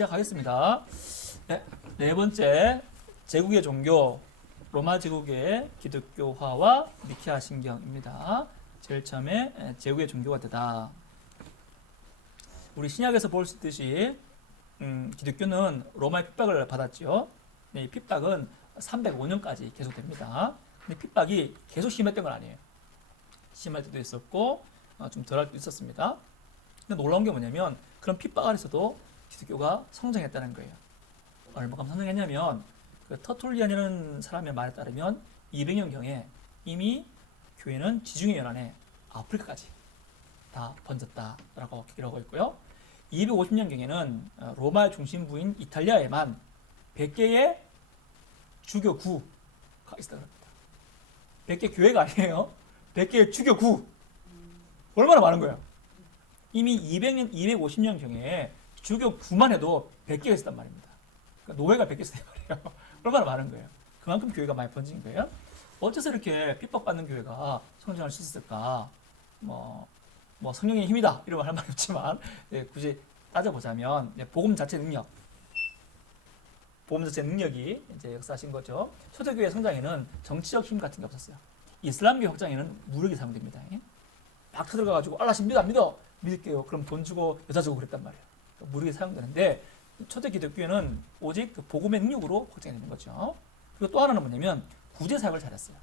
시작하겠습니다. 네 번째 제국의 종교 로마 제국의 기독교화와 니케아 신경입니다. 제일 처음에 제국의 종교가 되다. 우리 신약에서 볼 수 있듯이 기독교는 로마의 핍박을 받았죠. 네, 이 핍박은 305년까지 계속됩니다. 근데 핍박이 계속 심했던 건 아니에요. 심할 때도 있었고 좀 덜할 때도 있었습니다. 근데 놀라운 게 뭐냐면 그런 핍박 아래서도 기독교가 성장했다는 거예요. 얼마큼 성장했냐면 그 터툴리안이라는 사람의 말에 따르면 200년경에 이미 교회는 지중해 연안에 아프리카까지 다 번졌다라고 기록하고 있고요. 250년경에는 로마의 중심부인 이탈리아에만 100개의 주교구가 있었다고 합니다. 100개 교회가 아니에요. 100개의 주교구. 얼마나 많은 거예요? 이미 200년, 250년경에 주교구만 해도 100개가 있었단 말입니다. 그러니까 노예가 100개 있었단 말이에요. 얼마나 많은 거예요. 그만큼 교회가 많이 번진 거예요. 어째서 이렇게 핍박받는 교회가 성장할 수 있을까? 뭐 성령의 힘이다 이런 말 할 말이 없지만 굳이 따져보자면 복음 자체 능력이 이제 역사하신 거죠. 초대교회 성장에는 정치적 힘 같은 게 없었어요. 이슬람교 확장에는 무력이 사용됩니다. 막 터들어가가지고 알라신 믿을게요. 그럼 돈 주고 여자 주고 그랬단 말이에요. 그러니까 무력이 사용되는데 초대 기독교회는 오직 그 복음의 능력으로 확장이 되는 거죠. 그리고 또 하나는 뭐냐면 구제 사역을 잘했어요.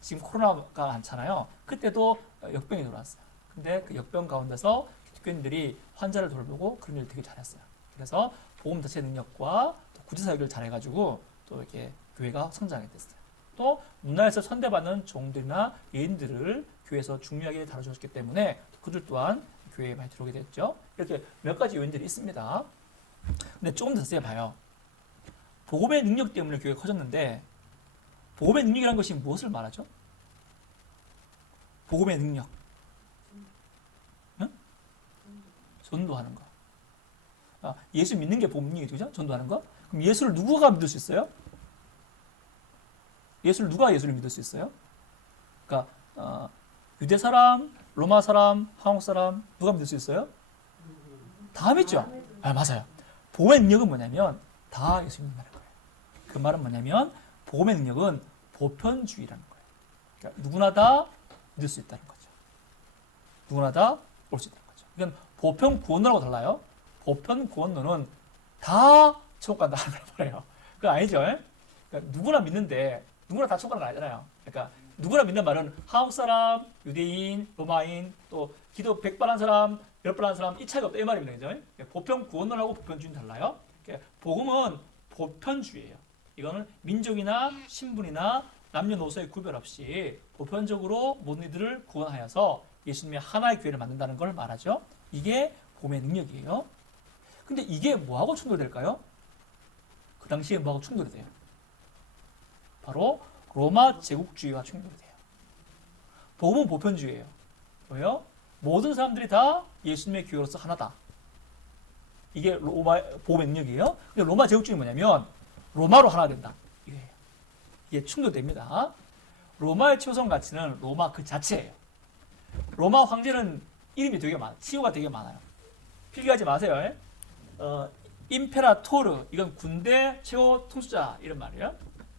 지금 코로나가 많잖아요. 그때도 역병이 들어왔어요. 근데 그 역병 가운데서 기독교인들이 환자를 돌보고 그런 일을 되게 잘했어요. 그래서 복음 자체 능력과 또 구제 사역을 잘해가지고 또 이렇게 교회가 성장하게 됐어요. 또 문화에서 선대받는 종들이나 예인들을 교회에서 중요하게 다뤄줬기 때문에 그들 또한 교회에 많이 들어오게 됐죠. 이렇게 몇 가지 요인들이 있습니다. 근데 조금 더 자세히 봐요. 복음의 능력 때문에 교회가 커졌는데 복음의 능력이라는 것이 무엇을 말하죠? 복음의 능력. 응? 전도하는 거. 예수 믿는 게 복음 능력이죠. 전도하는 거. 그럼 예수를 누구가 믿을 수 있어요? 예수를 믿을 수 있어요? 그러니까 유대 사람, 로마 사람, 한국 사람 누가 믿을 수 있어요? 다 믿죠? 맞아요. 복음의 능력은 뭐냐면 다 예수 믿는다는 거예요. 그 말은 뭐냐면 복음의 능력은 보편주의라는 거예요. 그러니까 누구나 다 믿을 수 있다는 거죠. 누구나 다 올 수 있다는 거죠. 이건 보편 구원론하고 달라요. 보편 구원론은 다 천국 간다는 말이에요. 그거 아니죠? 그러니까 누구나 믿는데 누구나 다 천국 가는 거 아니잖아요. 그러니까 누구나 믿는 말은 한국 사람, 유대인, 로마인, 또 기도 100번 한 사람, 10번 한 사람 이 차이가 없다 이 말입니다. 그죠? 보편 구원론하고 보편주의는 달라요. 복음은 보편주의예요. 이거는 민족이나 신분이나 남녀노소의 구별 없이 보편적으로 모든 이들을 구원하여서 예수님의 하나의 교회를 만든다는 걸 말하죠. 이게 복음의 능력이에요. 근데 이게 뭐하고 충돌될까요? 그 당시에 뭐하고 충돌이 돼요? 바로 로마 제국주의와 충돌이 돼요. 복음은 보편주의예요. 왜요? 모든 사람들이 다 예수님의 교회로서 하나다. 이게 로마 복음의 능력이에요. 근데 로마 제국주의는 뭐냐면 로마로 하나 된다. 이게 충돌됩니다. 로마의 최우선 가치는 로마 그 자체예요. 로마 황제는 이름이 되게 많아요. 치유가 되게 많아요. 필기하지 마세요. 임페라토르 이건 군대 최고 통수자 이런 말이에요.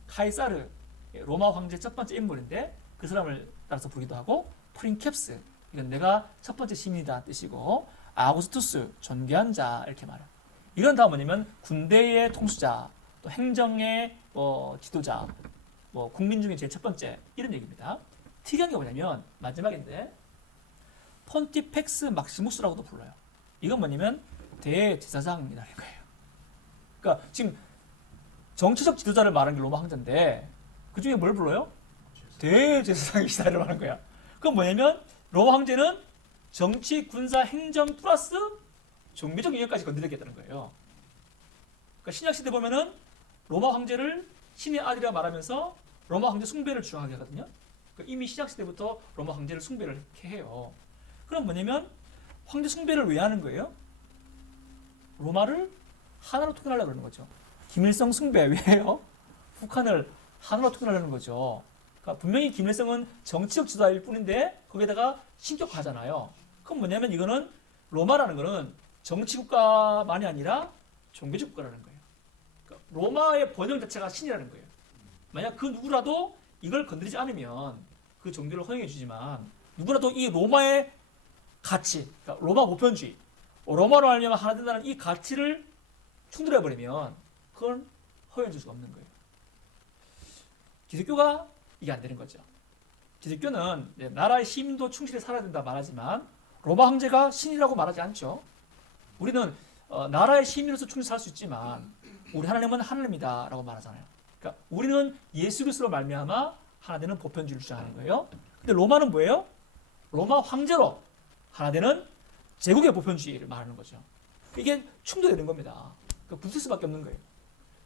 카이사르 로마 황제 첫 번째 인물인데 그 사람을 따라서 부르기도 하고 프린캡스 이건 내가 첫 번째 시민이다 뜻이고 아우구스투스 존귀한 자 이렇게 말해요. 이건 다 뭐냐면 군대의 통수자 또 행정의 지도자 국민 중에 제일 첫 번째 이런 얘기입니다. 특이한 게 뭐냐면 마지막인데 폰티펙스 막시무스라고도 불러요. 이건 뭐냐면 대제사장이라는 거예요. 그러니까 지금 정치적 지도자를 말하는 게 로마 황제인데 그 중에 뭘 불러요? 대제사장이시다를 말하는 거야. 그건 뭐냐면 로마 황제는 정치, 군사, 행정 플러스 종교적 영역까지 건드리겠다는 거예요. 그러니까 신약 시대 보면은 로마 황제를 신의 아들이라 말하면서 로마 황제 숭배를 주장하게 하거든요. 그러니까 이미 신약 시대부터 로마 황제를 숭배를 이렇게 해요. 그럼 뭐냐면 황제 숭배를 왜 하는 거예요? 로마를 하나로 통일하려고 그러는 거죠. 김일성 숭배 왜요? 북한을 하나로 통일하려는 거죠. 그러니까 분명히 김일성은 정치적 지도자일 뿐인데 거기에다가 신격화잖아요. 그럼 뭐냐면 이거는 로마라는 거는 정치국가만이 아니라 종교적 국가라는 거예요. 그러니까 로마의 번영 자체가 신이라는 거예요. 만약 그 누구라도 이걸 건드리지 않으면 그 종교를 허용해 주지만 누구라도 이 로마의 가치, 그러니까 로마 보편주의, 로마로 알면 하나 된다는 이 가치를 충돌해 버리면 그건 허용해 줄 수가 없는 거예요. 기독교가 이게 안 되는 거죠. 기독교는 나라의 시민도 충실히 살아야 된다 말하지만 로마 황제가 신이라고 말하지 않죠. 우리는 나라의 시민으로서 충실히 살 수 있지만 우리 하나님은 하나님이다라고 말하잖아요. 그러니까 우리는 예수 그리스도로 말미암아 하나 되는 보편주의를 주장하는 거예요. 근데 로마는 뭐예요? 로마 황제로 하나 되는 제국의 보편주의를 말하는 거죠. 이게 충돌되는 겁니다. 붙을 수밖에 없는 거예요.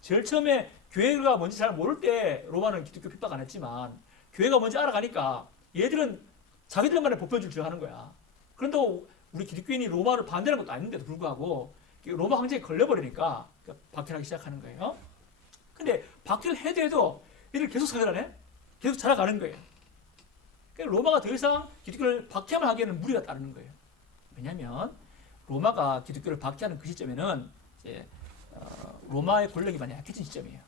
제일 처음에 교회가 뭔지 잘 모를 때 로마는 기독교 핍박 안 했지만 교회가 뭔지 알아가니까 얘들은 자기들만의 보편주의를 주장하는 거야. 그런데 우리 기독교인이 로마를 반대하는 것도 아닌데도 불구하고 로마 황제에 걸려버리니까 박해하기 시작하는 거예요. 근데 박해를 해도 얘들 계속 살아가네? 계속 자라가는 거예요. 그러니까 로마가 더 이상 기독교를 박해만 하기에는 무리가 따르는 거예요. 왜냐하면 로마가 기독교를 박해하는 그 시점에는 이제 로마의 권력이 많이 약해진 시점이에요.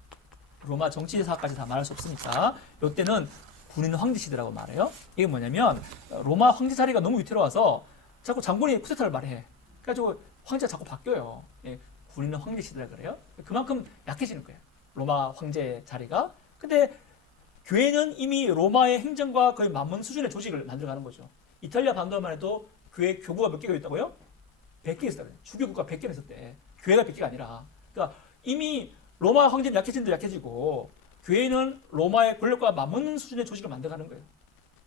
로마 정치사까지 다 말할 수 없으니까 이때는 군인 황제 시대라고 말해요. 이게 뭐냐면 로마 황제 자리가 너무 위태로워서 자꾸 장군이 쿠데타를 말해. 그래가지고 황제가 자꾸 바뀌어요. 예, 군인 황제 시대라 그래요. 그만큼 약해지는 거예요. 로마 황제 자리가. 근데 교회는 이미 로마의 행정과 거의 맞문 수준의 조직을 만들어가는 거죠. 이탈리아 반도만 해도 교회 교구가 몇 개가 있다고요? 100개 있었다 그래요. 주교구가 100개 있었대. 교회가 100개가 아니라. 그러니까 이미 로마 황제는 약해진데 약해지고 교회는 로마의 권력과 맞먹는 수준의 조직을 만들어가는 거예요.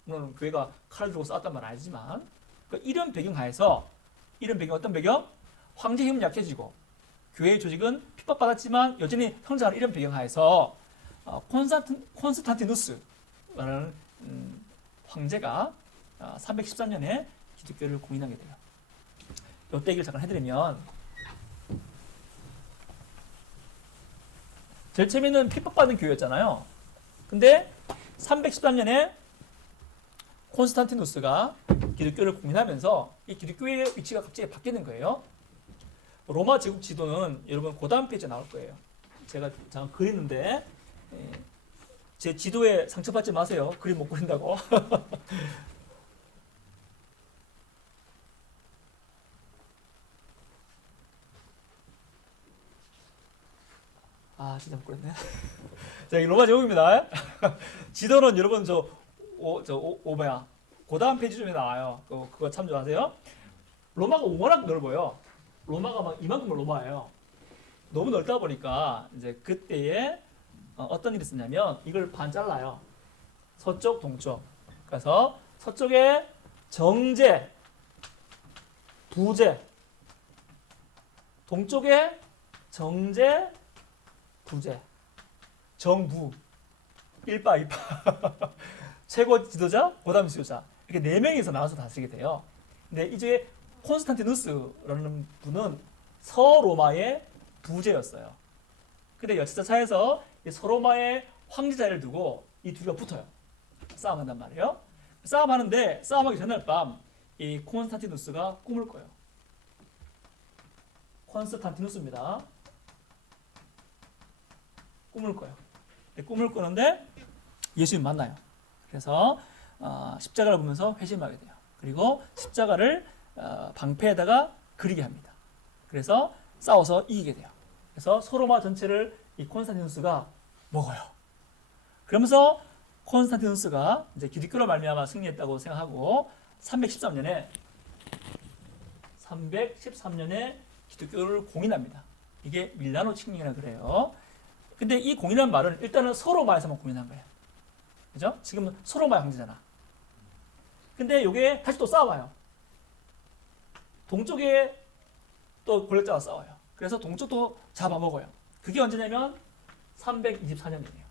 물론 교회가 칼을 들고 싸웠단 말은 아니지만 그러니까 이런 배경 하에서 이런 배경 어떤 배경? 황제 힘은 약해지고 교회의 조직은 핍박받았지만 여전히 성장하는 이런 배경 하에서 콘스탄티누스라는 황제가 313년에 기독교를 공인하게 돼요. 이때 얘기를 잠깐 해드리면 제일 처음에는 핍박받는 교회였잖아요. 근데 313년에 콘스탄티누스가 기독교를 공인하면서 이 기독교의 위치가 갑자기 바뀌는 거예요. 로마 제국 지도는 여러분 그 다음 페이지에 나올 거예요. 제가 잠깐 그리는데 제 지도에 상처받지 마세요. 그림 못 그린다고. 아, 진짜 못 그렸네. 자, 이 로마 제국입니다. 지도는 여러분 뭐야. 그 다음 페이지 중에 나와요. 그거 참조하세요. 로마가 워낙 넓어요. 로마가 막 이만큼 로마예요. 너무 넓다 보니까 이제 그때에 어떤 일이 있었냐면 이걸 반 잘라요. 서쪽, 동쪽. 그래서 서쪽에 정제, 부제, 동쪽에 정제, 부제, 정부, 일파, 이파. 최고 지도자, 고담 지도자. 이렇게 네 명이서 나와서 다스리게 돼요. 근데 이제 콘스탄티누스라는 분은 서로마의 부제였어요. 근데 여차저차해서 서로마의 황제 자리를 두고 이 둘이가 붙어요. 싸움한단 말이에요. 싸움하는데 싸움하기 전날 밤 이 콘스탄티누스가 꿈을 꿔요. 콘스탄티누스입니다. 꿈을 꿔요. 꿈을 꾸는데 예수님 만나요. 그래서 십자가를 보면서 회심하게 돼요. 그리고 십자가를 방패에다가 그리게 합니다. 그래서 싸워서 이기게 돼요. 그래서 소로마 전체를 이 콘스탄티누스가 먹어요. 그러면서 콘스탄티누스가 이제 기독교로 말미암아 승리했다고 생각하고 313년에 기독교를 공인합니다. 이게 밀라노 칙령이라 그래요. 근데 이 공인한 말은 일단은 서로마에서만 공인한 거예요. 그죠? 지금 서로마의 황제잖아. 근데 이게 다시 또 싸워요. 동쪽에 또 권력자가 싸워요. 그래서 동쪽도 잡아먹어요. 그게 언제냐면 324년이에요.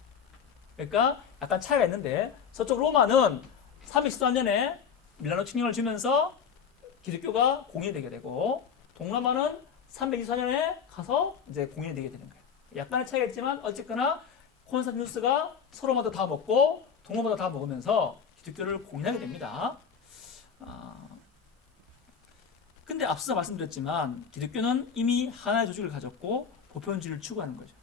그러니까 약간 차이가 있는데 서쪽 로마는 324년에 밀라노 칙령을 주면서 기독교가 공인이 되게 되고 동로마는 324년에 가서 이제 공인이 되게 되는 거예요. 약간의 차이가 있지만 어쨌거나 콘스탄티누스가 서로마다 다 먹고 동로마다 다 먹으면서 기독교를 공인하게 됩니다. 근데 앞서 말씀드렸지만 기독교는 이미 하나의 조직을 가졌고 보편주의를 추구하는 거죠.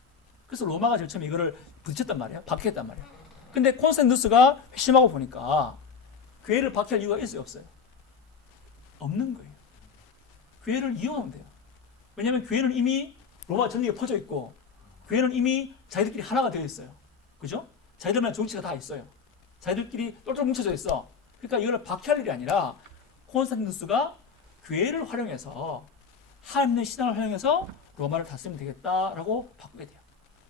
그래서 로마가 제일 처음에 이거를 부딪혔단 말이에요. 박해했단 말이에요. 근데 콘스탄티누스가 회심하고 보니까 교회를 박해할 이유가 있어요, 없어요? 없는 거예요. 교회를 이용하면 돼요. 왜냐하면 교회는 이미 로마 전역에 퍼져 있고 교회는 이미 자기들끼리 하나가 되어 있어요. 그죠? 자기들만 정치가 다 있어요. 자기들끼리 똘똘 뭉쳐져 있어. 그러니까 이걸 박해할 일이 아니라 콘스탄티누스가 교회를 활용해서 하나님의 신앙을 활용해서 로마를 다스리면 되겠다라고 바꾸게 돼요.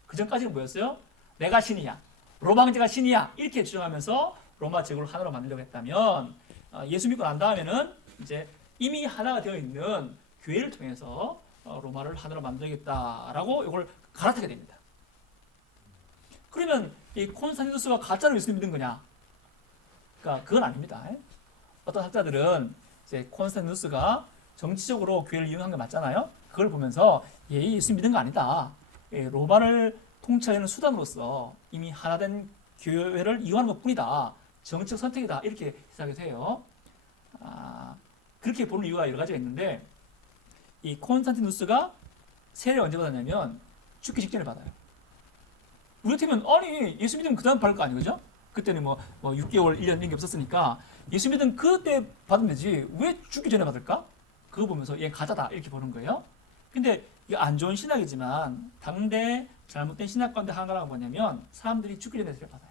그 전까지는 뭐였어요? 내가 신이야. 로마 황제가 신이야. 이렇게 주장하면서 로마 제국을 하나로 만들려고 했다면 예수 믿고 난 다음에는 이제 이미 하나가 되어 있는 교회를 통해서 로마를 하나로 만들겠다라고 이걸 갈아타게 됩니다. 그러면 이 콘스탄티누스가 가짜로 예수 믿는 거냐? 그러니까 그건 아닙니다. 어떤 학자들은 이제 콘스탄티누스가 정치적으로 교회를 이용한 게 맞잖아요. 그걸 보면서 예수 믿는 거 아니다. 로마를 통치하는 수단으로서 이미 하나된 교회를 이용하는 것뿐이다. 정책 선택이다. 이렇게 해석이 돼요. 그렇게 보는 이유가 여러 가지가 있는데 이 콘스탄티누스가 세례를 언제 받았냐면 죽기 직전에 받아요. 우리 같으면 아니 예수 믿으면 그 다음 받을 거 아니에요, 그죠? 그때는 뭐 6개월, 1년 이런 게 없었으니까 예수 믿으면 그때 받으면 되지 왜 죽기 전에 받을까? 그거 보면서 얘 가짜다 이렇게 보는 거예요. 근데 이게 안 좋은 신학이지만 당대 잘못된 신학 가운데 하나가 뭐냐면 사람들이 죽기 전에 세례를 받아요.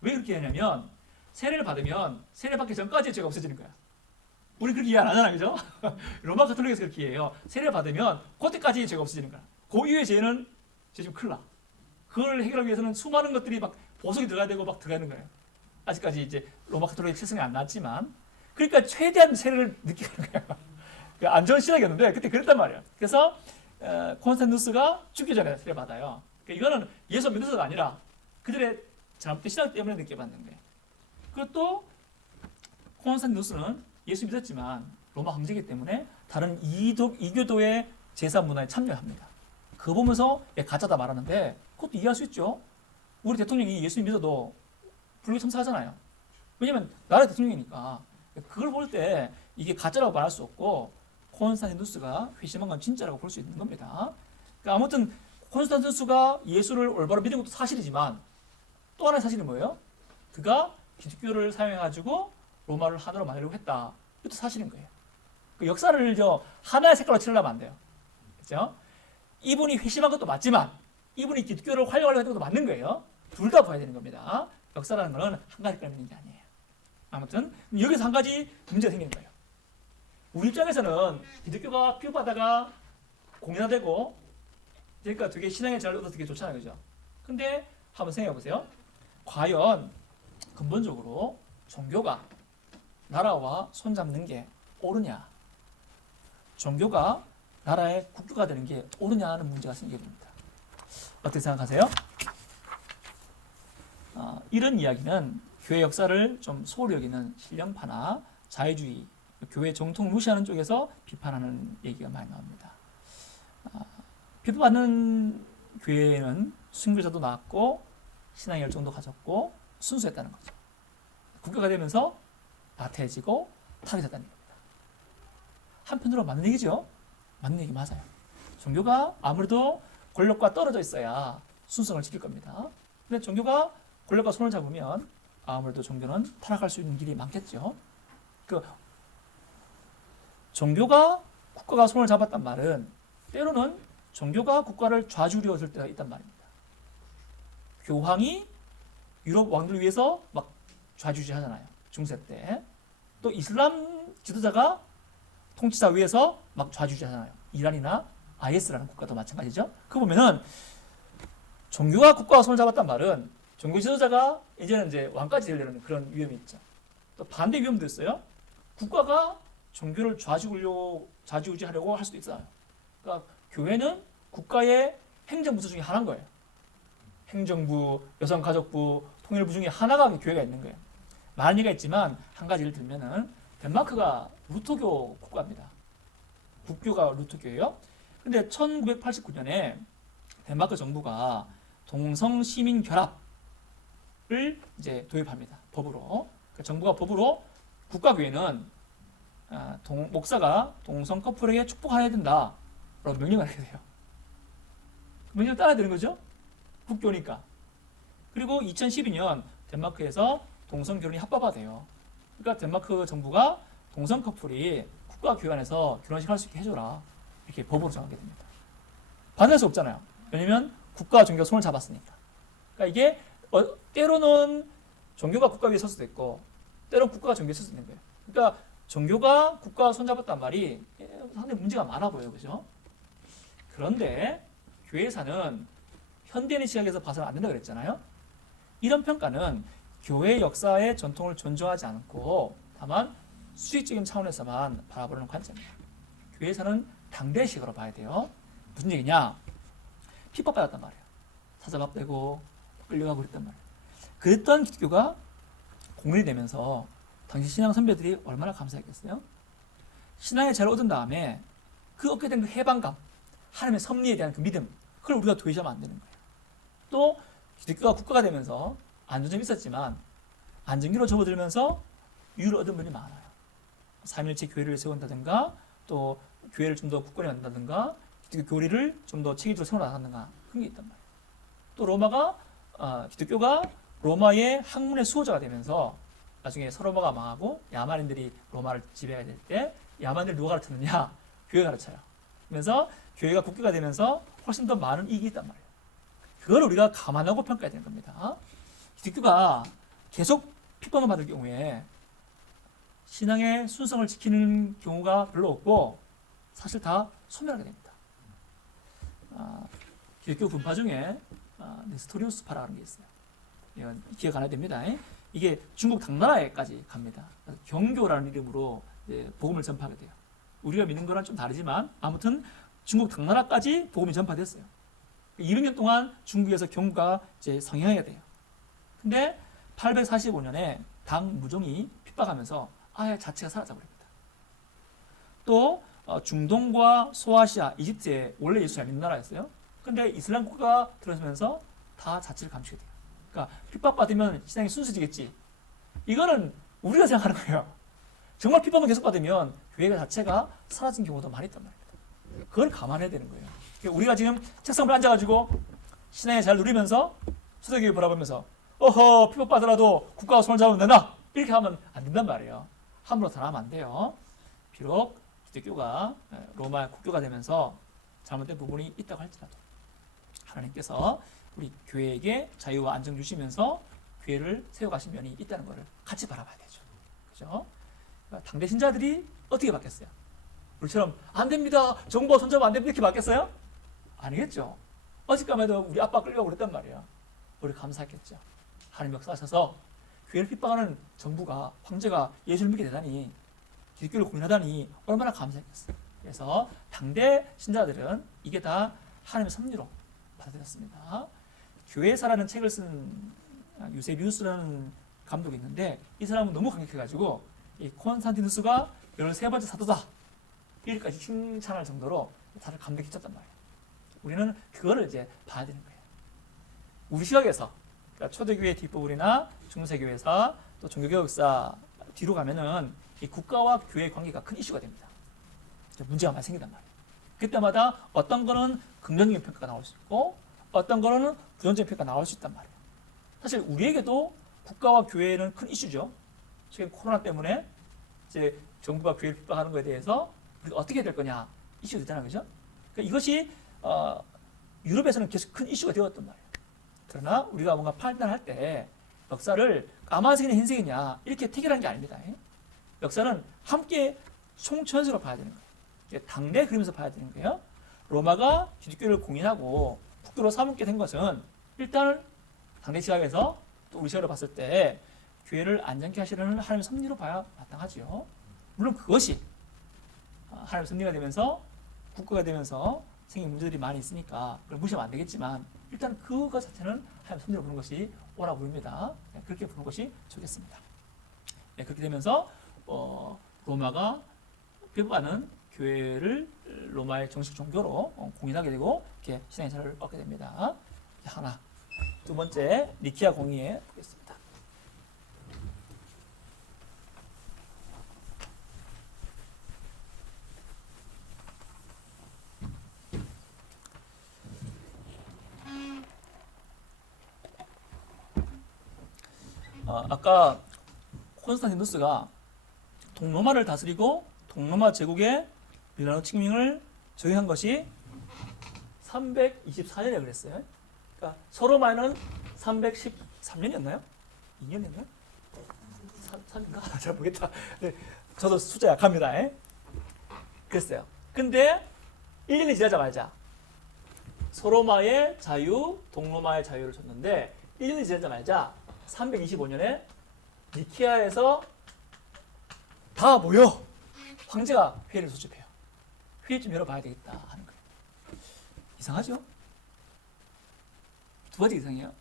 왜 그렇게 하냐면 세례를 받으면 세례 받기 전까지 죄가 없어지는 거야. 우리 그렇게 이해 안 하잖아요, 그죠? 로마 가톨릭에서 그렇게 이해해요. 세례를 받으면 그때까지 죄가 없어지는 거야. 그 이후의 죄는 죄 좀 큰일 나. 그걸 해결하기 위해서는 수많은 것들이 막 보석이 들어가야 되고 막 들어가는 거예요. 아직까지 이제 로마 가톨릭 실성이 안 났지만 그러니까 최대한 세례를 늦게 하는 거야. 안 좋은 신학이었는데 그때 그랬단 말이야. 그래서 콘스탄티누스가 죽기 전에 세례 받아요. 그러니까 이거는 예수 믿어서가 아니라 그들의 잘못된 신학 때문에 늦게 받는 거예요. 그리고 또 콘스탄티누스는 예수 믿었지만 로마 황제이기 때문에 다른 이교도의 제사 문화에 참여합니다. 그거 보면서 가짜다 말하는데 그것도 이해할 수 있죠. 우리 대통령이 예수 믿어도 불교 참사하잖아요. 왜냐면 나라 대통령이니까. 그걸 볼 때 이게 가짜라고 말할 수 없고 콘스탄티누스가 회심한 건 진짜라고 볼 수 있는 겁니다. 그러니까 아무튼 콘스탄티누스가 예수를 올바로 믿은 것도 사실이지만 또 하나의 사실은 뭐예요? 그가 기독교를 사용해가지고 로마를 하나로 만들려고 했다. 이것도 사실인 거예요. 그 역사를 하나의 색깔로 칠하면 안 돼요. 그렇죠? 이분이 회심한 것도 맞지만 이분이 기독교를 활용하려고 했던 것도 맞는 거예요. 둘 다 봐야 되는 겁니다. 역사라는 것은 한 가지 깔 믿는 게 아니에요. 아무튼 여기서 한 가지 문제가 생기는 거예요. 우리 입장에서는 기독교가 피부바다가 공연화되고 그러니까 되게 신앙의 자유를 얻어서 되게 좋잖아요. 그죠? 근데 한번 생각해 보세요. 과연 근본적으로 종교가 나라와 손잡는 게 옳으냐? 종교가 나라의 국교가 되는 게 옳으냐 하는 문제가 생기게 됩니다. 어떻게 생각하세요? 이런 이야기는 교회 역사를 좀 소홀히 여기는 신령파나 자유주의, 교회 정통을 무시하는 쪽에서 비판하는 얘기가 많이 나옵니다. 비판받는 교회는 순교자도 나왔고 신앙의 열정도 가졌고 순수했다는 거죠. 국교가 되면서 나태해지고 타락했다는 겁니다. 한편으로 맞는 얘기죠. 맞는 얘기 맞아요. 종교가 아무래도 권력과 떨어져 있어야 순성을 지킬 겁니다. 근데 종교가 권력과 손을 잡으면 아무래도 종교는 타락할 수 있는 길이 많겠죠. 종교가 국가가 손을 잡았단 말은 때로는 종교가 국가를 좌지우지할 때가 있단 말입니다. 교황이 유럽 왕들을 위해서 막 좌지우지하잖아요. 중세 때. 또 이슬람 지도자가 통치자 위에서 막 좌지우지하잖아요. 이란이나 IS라는 국가도 마찬가지죠. 그거 보면은 종교가 국가와 손을 잡았단 말은 종교 지도자가 이제는 이제 왕까지 되려는 그런 위험이 있죠. 또 반대 위험도 있어요. 국가가 종교를 좌지우지하려고 할 수도 있어요. 그러니까 교회는 국가의 행정부서 중에 하나인 거예요. 행정부, 여성가족부, 통일부 중에 하나가 교회가 있는 거예요. 많은 얘기가 있지만 한 가지를 들면은 덴마크가 루터교 국가입니다. 국교가 루터교예요. 근데 1989년에 덴마크 정부가 동성 시민 결합을 이제 도입합니다. 법으로. 그러니까 정부가 법으로 국가교회는 목사가 동성 커플에게 축복해야 된다라고 명령을 하게 돼요. 명령을 따라야 되는 거죠. 국교니까. 그리고 2012년 덴마크에서 동성 결혼이 합법화 돼요. 그러니까 덴마크 정부가 동성 커플이 국가 교회 안에서 결혼식 할 수 있게 해줘라. 이렇게 법으로 정하게 됩니다. 반대할 수 없잖아요. 왜냐면 국가와 종교가 손을 잡았으니까. 그러니까 이게 때로는 종교가 국가 위에 설 수도 있고 때로는 국가가 종교에 설 수도 있는 거예요. 그러니까 종교가 국가와 손잡았단 말이 상당히 문제가 많아 보여요. 그죠? 그런데 교회사는 현대인의 시각에서 봐서는 안 된다고 그랬잖아요. 이런 평가는 교회 역사의 전통을 존중하지 않고 다만 수익적인 차원에서만 바라보는 관점이에요. 교회사는 당대식으로 봐야 돼요. 무슨 얘기냐? 핍박받았단 말이에요. 사자밥되고 끌려가고 그랬단 말이에요. 그랬던 기독교가 공인이 되면서 당시 신앙 선배들이 얼마나 감사했겠어요? 신앙의 자를 얻은 다음에 그 얻게 된 그 해방감, 하나님의 섭리에 대한 그 믿음, 그걸 우리가 도외시하면 안 되는 거예요. 또 기독교가 국가가 되면서 안전점이 있었지만 안전기로 접어들면서 유를 얻은 분이 많아요. 3일째 교회를 세운다든가 또 교회를 좀 더 굳건히 한다든가 기독교 교리를 좀 더 체계적으로 세워나간다든가 그런 게 있단 말이에요. 또 기독교가 로마의 학문의 수호자가 되면서 나중에 서로마가 망하고 야만인들이 로마를 지배해야 될 때 야만인들 누가 가르쳤느냐? 교회가 가르쳐요. 그러면서 교회가 국교가 되면서 훨씬 더 많은 이익이 있단 말이에요. 그걸 우리가 감안하고 평가해야 되는 겁니다. 기독교가 계속 핍박을 받을 경우에 신앙의 순성을 지키는 경우가 별로 없고 사실 다 소멸하게 됩니다. 기독교 분파 중에 네스토리우스파라는 게 있어요. 이건 기억 안 해도 됩니다. 이게 중국 당나라에까지 갑니다. 경교라는 이름으로 복음을 전파하게 돼요. 우리가 믿는 거랑 좀 다르지만 아무튼 중국 당나라까지 복음이 전파됐어요. 200년 동안 중국에서 경구가 이제 성행하게 돼요. 근데 845년에 당 무종이 핍박하면서 아예 자체가 사라져버립니다. 또 중동과 소아시아, 이집트에 원래 예수를 안 믿는 나라였어요. 근데 이슬람 국가가 들어서면서 다 자체를 감추게 돼요. 그러니까 핍박받으면 신앙이 순수해지겠지. 이거는 우리가 생각하는 거예요. 정말 핍박을 계속 받으면 교회가 자체가 사라진 경우도 많이 있단 말입니다. 그걸 감안해야 되는 거예요. 그러니까 우리가 지금 책상에 앉아가지고 신앙에 잘 누리면서 초대교회 바라보면서 어허 핍박받으라도 국가가 손을 잡으면 되나? 이렇게 하면 안 된단 말이에요. 함부로 전하면 안 돼요. 비록 기독교가 로마 국교가 되면서 잘못된 부분이 있다고 할지라도 하나님께서 우리 교회에게 자유와 안정 주시면서 교회를 세워가신 면이 있다는 것을 같이 바라봐야 되죠. 그죠? 그러니까 당대 신자들이 어떻게 바뀌었어요? 우리처럼 안 됩니다. 정부가 손잡으면 안 됩니다. 이렇게 바뀌었어요? 아니겠죠. 어젯밤에도 우리 아빠 끌려가고 그랬단 말이야. 우리 감사했겠죠. 하나님 역사하셔서 교회를 핍박하는 정부가 황제가 예수를 믿게 되다니 기독교를 공인하다니 얼마나 감사했겠어요. 그래서 당대 신자들은 이게 다 하나님의 섭리로 받아들였습니다. 교회사라는 책을 쓴 유세비우스라는 감독이 있는데 이 사람은 너무 강력해가지고 이 콘스탄티누스가 13번째 사도다 이렇게까지 칭찬할 정도로 다들 감격했었단 말이에요. 우리는 그거를 이제 봐야 되는 거예요. 우리 시각에서 그러니까 초대교회 뒷부분이나 중세교회사 또 종교개혁사 뒤로 가면은 이 국가와 교회의 관계가 큰 이슈가 됩니다. 문제가 많이 생긴단 말이에요. 그때마다 어떤 거는 긍정적인 평가가 나올 수 있고 어떤 거는 부정적인 평가가 나올 수 있단 말이에요. 사실 우리에게도 국가와 교회는 큰 이슈죠. 최근 코로나 때문에 이제 정부가 교회를 핍박하는 것에 대해서 우리가 어떻게 해야 될 거냐 이슈가 되잖아요. 그죠? 그러니까 이것이 유럽에서는 계속 큰 이슈가 되었단 말이에요. 그러나 우리가 뭔가 판단할 때 역사를 까만색이냐 흰색이냐 이렇게 태결한 게 아닙니다. 역사는 함께 총천수로 봐야 되는 거예요. 당대 그리면서 봐야 되는 거예요. 로마가 기독교를 공인하고 국교로 삼게 된 것은 일단은 당대 시각에서 또 우리 시각으로 봤을 때 교회를 안전케 하시려는 하나님의 섭리로 봐야 마땅하지요. 물론 그것이 하나님의 섭리가 되면서 국가가 되면서 생긴 문제들이 많이 있으니까 그걸 무시하면 안 되겠지만 일단 그것 자체는 하나님의 섭리로 보는 것이 옳아 보입니다. 그렇게 보는 것이 좋겠습니다. 그렇게 되면서 로마가 핍박하는 교회를 로마의 정식 종교로 공인하게 되고 이렇게 신앙의 자유를 얻게 됩니다. 하나. 두 번째 니케아 공의회 보겠습니다. 아까 콘스탄티누스가 동로마를 다스리고 동로마 제국의 밀라노 칙령을 적용한 것이 324년에 그랬어요. 그러니까 서로마에는 313년이었나요? 2년이었나요? 3인가? 잘 모르겠다. 네, 저도 숫자 약합니다. 그랬어요. 근데 1년이 지나자마자 서로마의 자유, 동로마의 자유를 줬는데 1년이 지나자마자 325년에 니케아에서 다 모여 황제가 회의를 소집해요. 회의 좀 열어봐야 되겠다 하는 거예요. 이상하죠? 두 가지 이상해요.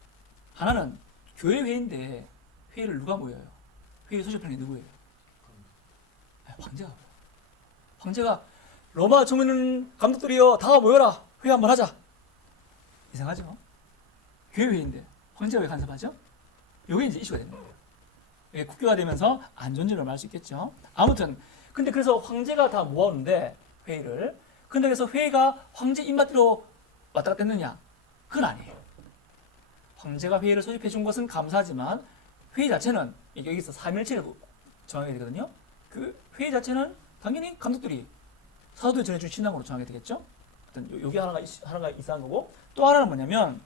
하나는 교회 회의인데 회의를 누가 모여요? 회의 소집하는 게 누구예요? 황제가 모여요. 황제가 로마 정문 감독들이여 다 모여라 회의 한번 하자. 이상하죠? 교회 회의인데 황제가 왜 간섭하죠? 이게 이제 이슈가 되는 거예요. 이게 국교가 되면서 안전지를 말 수 있겠죠. 아무튼 근데 그래서 황제가 다 모았는데 회의를 근데 그래서 회의가 황제 입맛대로 왔다 갔다 했느냐? 그건 아니에요. 황제가 회의를 소집해 준 것은 감사하지만 회의 자체는 여기서 3일체를 정하게 되거든요. 그 회의 자체는 당연히 감독들이 사도에 전해준 신앙으로 정하게 되겠죠. 어떤 여기 하나가 이상한 거고 또 하나는 뭐냐면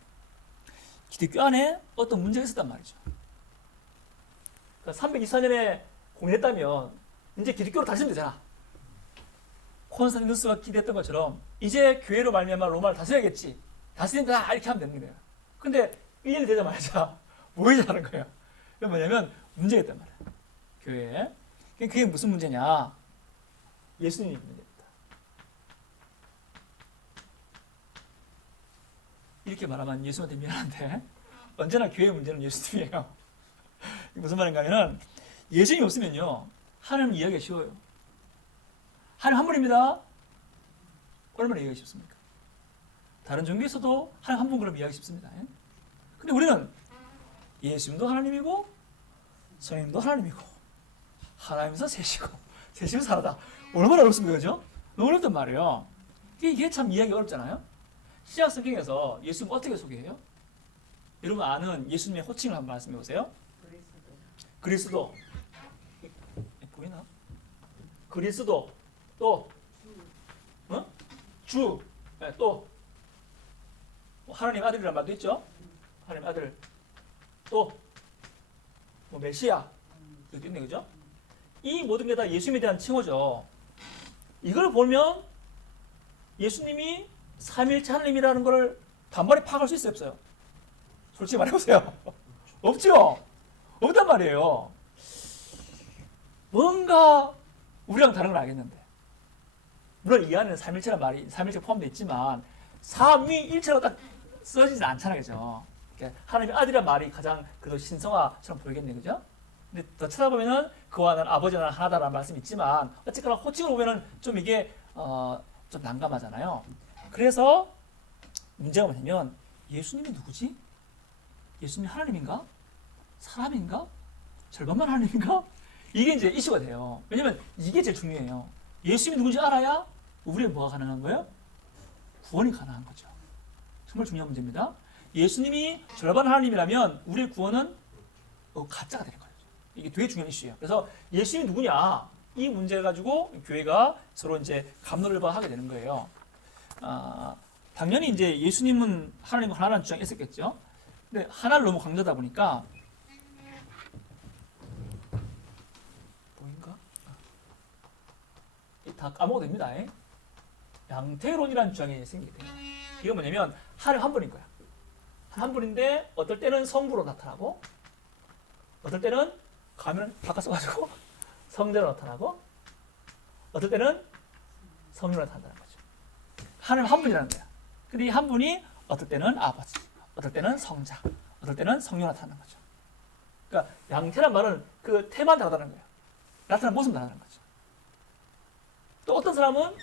기독교 안에 어떤 문제가 있었단 말이죠. 그러니까 324년에 공인했다면 이제 기독교로 다시면 되잖아. 콘스탄티누스가 기대했던 것처럼 이제 교회로 말미암아 로마를 다스려야겠지. 다스린다 이렇게 하면 되는 거예요. 근데 1년이 되자마자 모이자는 거예요. 그게 뭐냐면 문제가 있단 말이에요. 교회에. 그게 무슨 문제냐? 예수님이 문제입니다. 이렇게 말하면 예수한테 미안한데 언제나 교회의 문제는 예수님이에요. 무슨 말인가 하면 예수님이 없으면요 하나님 이해하기가 쉬워요. 하나님 한 분입니다. 얼마나 이해하기 쉽습니까? 다른 종교에서도 하나님 한 분 그럼 이해하기 쉽습니다. 근데 우리는 예수님도 하나님이고 성령님도 하나님이고 하나님에서 셋이서 하나다. 얼마나 어렵습니까? 그죠? 너무 어렵단 말이에요. 이게 참 이해하기 어렵잖아요. 신약 성경에서 예수님 어떻게 소개해요? 여러분 아는 예수님의 호칭을 한번 말씀해 보세요. 그리스도. 보이나? 그리스도. 또 주. 네, 또 하나님 아들이라는 말도 있죠. 하나님 아들. 또 메시아. 여기 있네, 그죠? 이 모든 게 다 예수님에 대한 칭호죠. 이걸 보면 예수님이 삼일체 하나님이라는 걸 단번에 파악할 수 있어요, 없어요? 솔직히 말해보세요. 없죠? 없단 말이에요. 뭔가 우리랑 다른 걸 알겠는데. 물론 이 안에는 삼일체란 말이, 삼일체 포함되어 있지만 삼위일체로 딱 써지진 않잖아요, 그죠? 하나님의 아들이란 말이 가장 그래도 신성화처럼 보이겠네요, 그죠? 근데 더 찾아보면은 그와 나는 아버지와 나는 하나다라는 말씀이 있지만 어쨌거나 호칭으로 보면은 좀 이게 좀 난감하잖아요. 그래서 문제가 뭐냐면 예수님이 누구지? 예수님이 하나님인가? 사람인가? 절반만 하나님인가? 이게 이제 이슈가 돼요. 왜냐면 이게 제일 중요해요. 예수님이 누군지 알아야 우리의 뭐가 가능한 거예요? 구원이 가능한 거죠. 정말 중요한 문제입니다. 예수님이 절반 하나님이라면 우리의 구원은 가짜가 되는 거예요. 이게 되게 중요한 이슈예요. 그래서 예수님이 누구냐? 이 문제를 가지고 교회가 서로 이제 갑론을박하게 되는 거예요. 당연히 이제 예수님은 하나님과 하나라는 주장이 있었겠죠. 근데 하나를 너무 강조하다 보니까 보인가? 다 까먹어도 됩니다. 양태론이라는 주장이 생기게 돼요. 이건 뭐냐면 하나님 한 분인 거야. 한 분인데 어떨 때는 성부로 나타나고 어떨 때는 가면을 바꿔서가지고 성자로 나타나고 어떨 때는 성령으로 나타난다는 거죠. 하나님 한 분이라는 거야. 근데 이 한 분이 어떨 때는 아버지, 어떨 때는 성자, 어떨 때는 성령으로 나타나는 거죠. 그러니까 양태란 말은 그 태만 다르다는 거예요. 나타나는 모습 다르다는 거죠. 또 어떤 사람은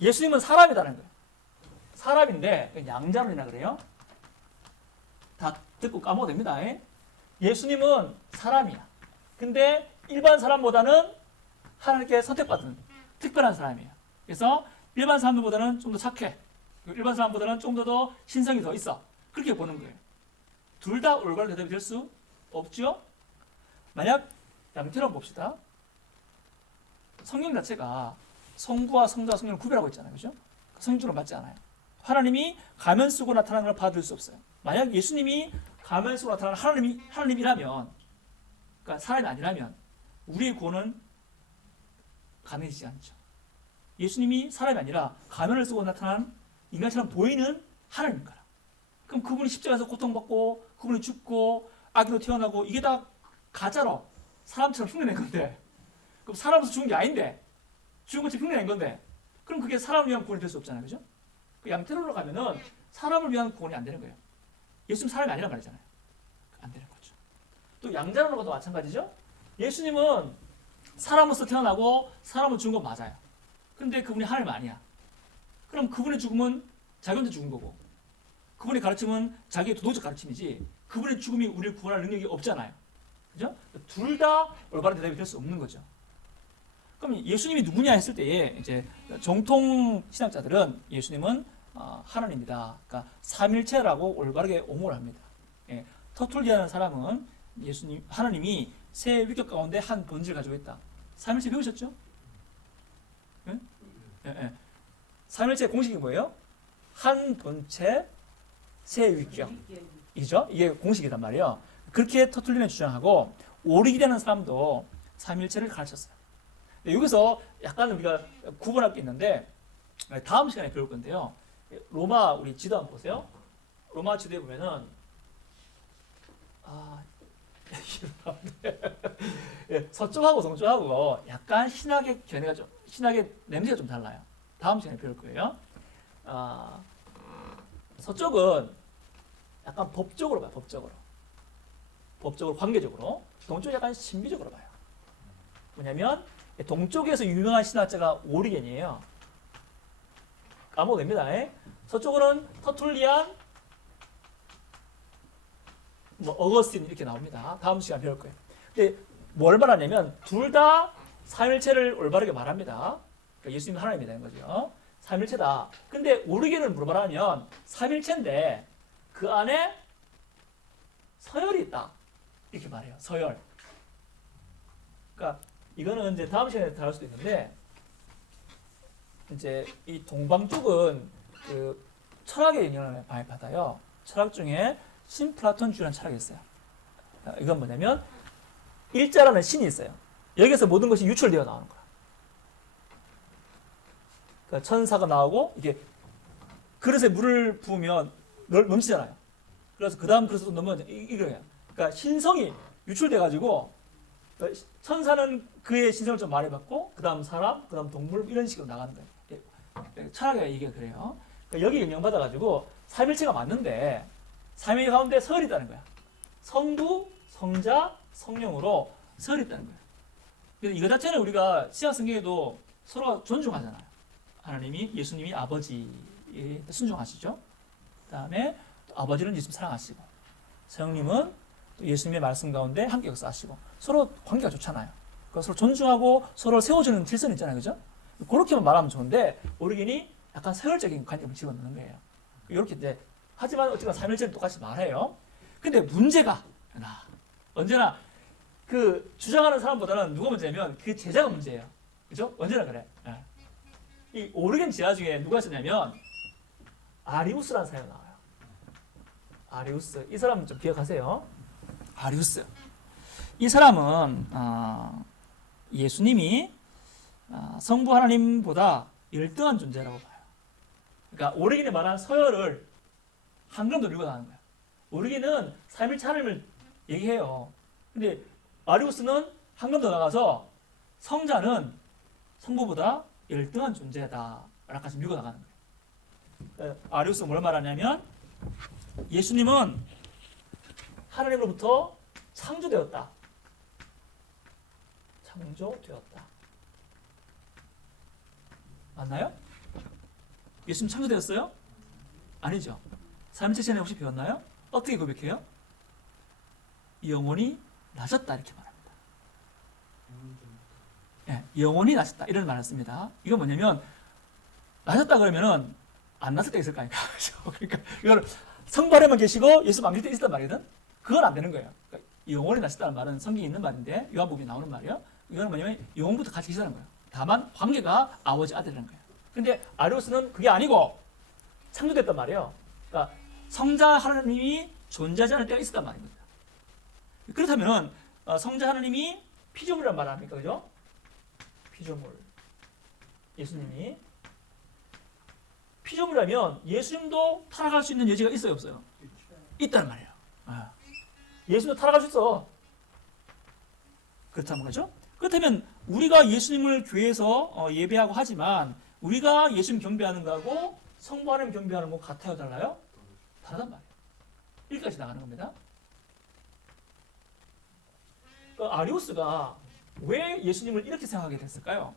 예수님은 사람이라는 거예요. 사람인데 양자론이라 그래요. 다 듣고 까먹어도 됩니다. 예수님은 사람이야. 근데 일반 사람보다는 하나님께 선택받은 특별한 사람이에요. 그래서 일반 사람들보다는 좀 더 착해. 일반 사람보다는 좀 더 신성이 더 있어. 그렇게 보는 거예요. 둘 다 올바른 대답이 될 수 없죠? 만약 양태로 봅시다. 성경 자체가 성부와 성자와 성령을 구별하고 있잖아요. 그죠? 성경적으로 맞지 않아요. 하나님이 가면 쓰고 나타나는 걸 받을 수 없어요. 만약 예수님이 가면 쓰고 나타나는 하나님이라면, 그러니까 사람이 아니라면 우리의 구원은 가능해지지 않죠. 예수님이 사람이 아니라 가면을 쓰고 나타난 인간처럼 보이는 하나님인 거라. 그럼 그분이 십자가에서 고통받고 그분이 죽고 아기로 태어나고 이게 다 가짜로 사람처럼 흉내낸 건데, 그럼 사람으로서 죽은 게 아닌데 죽은 것처럼 흉내낸 건데, 그럼 그게 사람을 위한 구원이 될 수 없잖아요. 그죠? 그 양태로로 가면은 사람을 위한 구원이 안 되는 거예요. 예수님 사람이 아니란 말이잖아요. 안 되는 거죠. 또 양자로로 가도 마찬가지죠. 예수님은 사람으로서 태어나고 사람으로 죽은 건 맞아요. 근데 그분이 하나님 아니야. 그럼 그분의 죽음은 자기 혼자 죽은 거고, 그분의 가르침은 자기의 도덕적 가르침이지, 그분의 죽음이 우리를 구원할 능력이 없잖아요. 그죠? 둘 다 올바른 대답이 될 수 없는 거죠. 그럼 예수님이 누구냐 했을 때에 이제 정통 신학자들은 예수님은 하나님이다. 그러니까 삼일체라고 올바르게 옹호를 합니다. 예, 터툴리아라는 사람은 하나님이 세 위격 가운데 한 본질을 가지고 있다. 삼일체 배우셨죠? 예? 예, 예. 삼일체 공식이 뭐예요? 한 본체 세 위격이죠. 이게 공식이란 말이에요. 그렇게 터툴리는 주장하고, 오리기라는 사람도 삼일체를 가르쳤어요. 여기서 약간 우리가 구분할 게 있는데 다음 시간에 배울 건데요. 로마 우리 지도 한번 보세요. 로마 지도에 보면은 서쪽하고 동쪽하고 약간 신학의 견해가 좀, 신학의 냄새가 좀 달라요. 다음 시간에 배울 거예요. 서쪽은 약간 법적으로 봐요. 법적으로 관계적으로. 동쪽이 약간 신비적으로 봐요. 뭐냐면 동쪽에서 유명한 신학자가 오리겐이에요. 까먹어도 됩니다. 서쪽으로는 터툴리안, 어거스틴 이렇게 나옵니다. 다음 시간 배울 거예요. 근데 뭘 말하냐면 둘 다 삼일체를 올바르게 말합니다. 그러니까 예수님은 하나님이다 는 거죠. 삼일체다. 근데 오리겐은 뭐로 말하냐면 삼일체인데 그 안에 서열이 있다. 이렇게 말해요. 서열. 그러니까 이거는 이제 다음 시간에 다룰 수도 있는데, 이제 이 동방 쪽은 그 철학의 영향을 많이 받아요. 철학 중에 신플라톤주의라는 철학이 있어요. 이건 뭐냐면 일자라는 신이 있어요. 여기서 모든 것이 유출되어 나오는 거야. 그러니까 천사가 나오고 이게 그릇에 물을 부으면 넘치잖아요. 그래서 그 다음 그릇으로 넘어가죠. 이거예요. 그러니까 신성이 유출돼 가지고 천사는 그의 신성을 좀 말해받고 그 다음 사람, 그 다음 동물 이런 식으로 나가는 거예요. 철학의 이게 그래요. 그러니까 여기 영향받아 가지고 삼일체가 맞는데 삼위 가운데 서열이 있다는 거야. 성부, 성자, 성령으로 서열이 있다는 거야. 그래서 이거 자체는 우리가 신약 성경에도 서로 존중하잖아요. 하나님이, 예수님이 아버지에 순종하시죠. 그 다음에 아버지는 예수님 사랑하시고, 성령님은 예수님의 말씀 가운데 함께 역사하시고, 서로 관계가 좋잖아요. 그러니까 서로 존중하고 서로 세워주는 질서는 있잖아요. 그죠? 그렇게만 말하면 좋은데 오리겐이 약간 서열적인 관점을 집어넣는 거예요. 이렇게 이제 하지만 어쨌든 삼일체는 똑같이 말해요. 근데 문제가 언제나 그 주장하는 사람보다는 누가 문제냐면 그 제자가 문제예요. 그죠? 언제나 그래. 이 오리겐 제자 중에 누가 있었냐면 아리우스라는 사람이 나와요. 아리우스. 이 사람 좀 기억하세요. 아리우스. 이 사람은 예수님이 성부 하나님보다 열등한 존재라고 봐요. 그러니까 오리겐이 말한 서열을 한 걸음 더 밀고 나가는 거야. 오리겐은 삼일체 하나님을 얘기해요. 근데 아리우스는 한 걸음 더 나가서 성자는 성부보다 열등한 존재다 라까지 밀고 나가는 거예요. 아리우스가 뭘 말하냐면 예수님은 하나님으로부터 창조되었다. 창조되었다. 맞나요? 예수님 창조되었어요? 아니죠. 삼일체 시간에 혹시 배웠나요? 어떻게 고백해요? 영원히 낮았다 이렇게 말합니다. 네, 영원히 낮았다 이런 말을 씁니다. 이건 뭐냐면 낮았다 그러면은 안 낮을 때 있을 거 아닙니까? 그러니까 이걸 성부 안에만 계시고 예수 안 계실 때 있었단 말이거든. 그건 안 되는 거예요. 그러니까 영혼이 나셨다는 말은 성경에 있는 말인데 요한복음에 나오는 말이에요. 이거는 뭐냐면 영혼부터 같이 계시다는 거예요. 다만 관계가 아버지 아들이라는 거예요. 근데 아리오스는 그게 아니고 창조됐단 말이에요. 그러니까 성자 하나님이 존재하지 않을 때가 있었단 말입니다. 그렇다면 성자 하나님이 피조물이란 말 아닙니까? 그죠? 피조물. 예수님이 피조물이라면 예수님도 타락할 수 있는 여지가 있어요, 없어요? 있단 말이에요. 예수님도 타락할 수 있어. 그렇다는 거죠. 그렇다면 우리가 예수님을 교회에서 예배하고 하지만 우리가 예수님 경배하는 거하고 성부 하나님 경배하는 거 같아요, 달라요? 다르단 말이에요. 여기까지 나가는 겁니다. 아리오스가 왜 예수님을 이렇게 생각하게 됐을까요?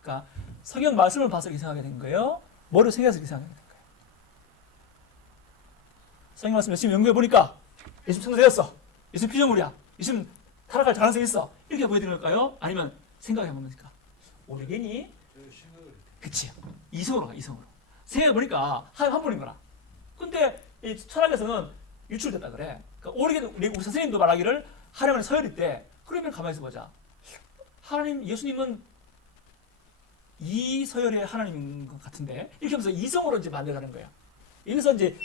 그러니까 성경 말씀을 봐서 이렇게 생각하게 된 거예요? 뭐를 생각해서 이렇게 생각하게 된 거예요? 성경 말씀 열심히 연구해 보니까 예수님 창조되었어. 예수님 피조물이야. 예수님 타락할 가능성이 있어. 이렇게 보여드린 걸까요? 아니면 생각해 봅니까? 오르게니? 그치. 이성으로 가, 이성으로. 생각해 보니까 한 번인 거라. 근데 이 철학에서는 유출됐다 그래. 그러니까 오르게니, 우리 선생님도 말하기를 하나님은 서열일 때, 그러면 가만히 있어 보자. 하나님, 예수님은 이 서열의 하나님인 것 같은데, 이렇게 하면서 이성으로 이제 만들어가는 거야. 여기서 이제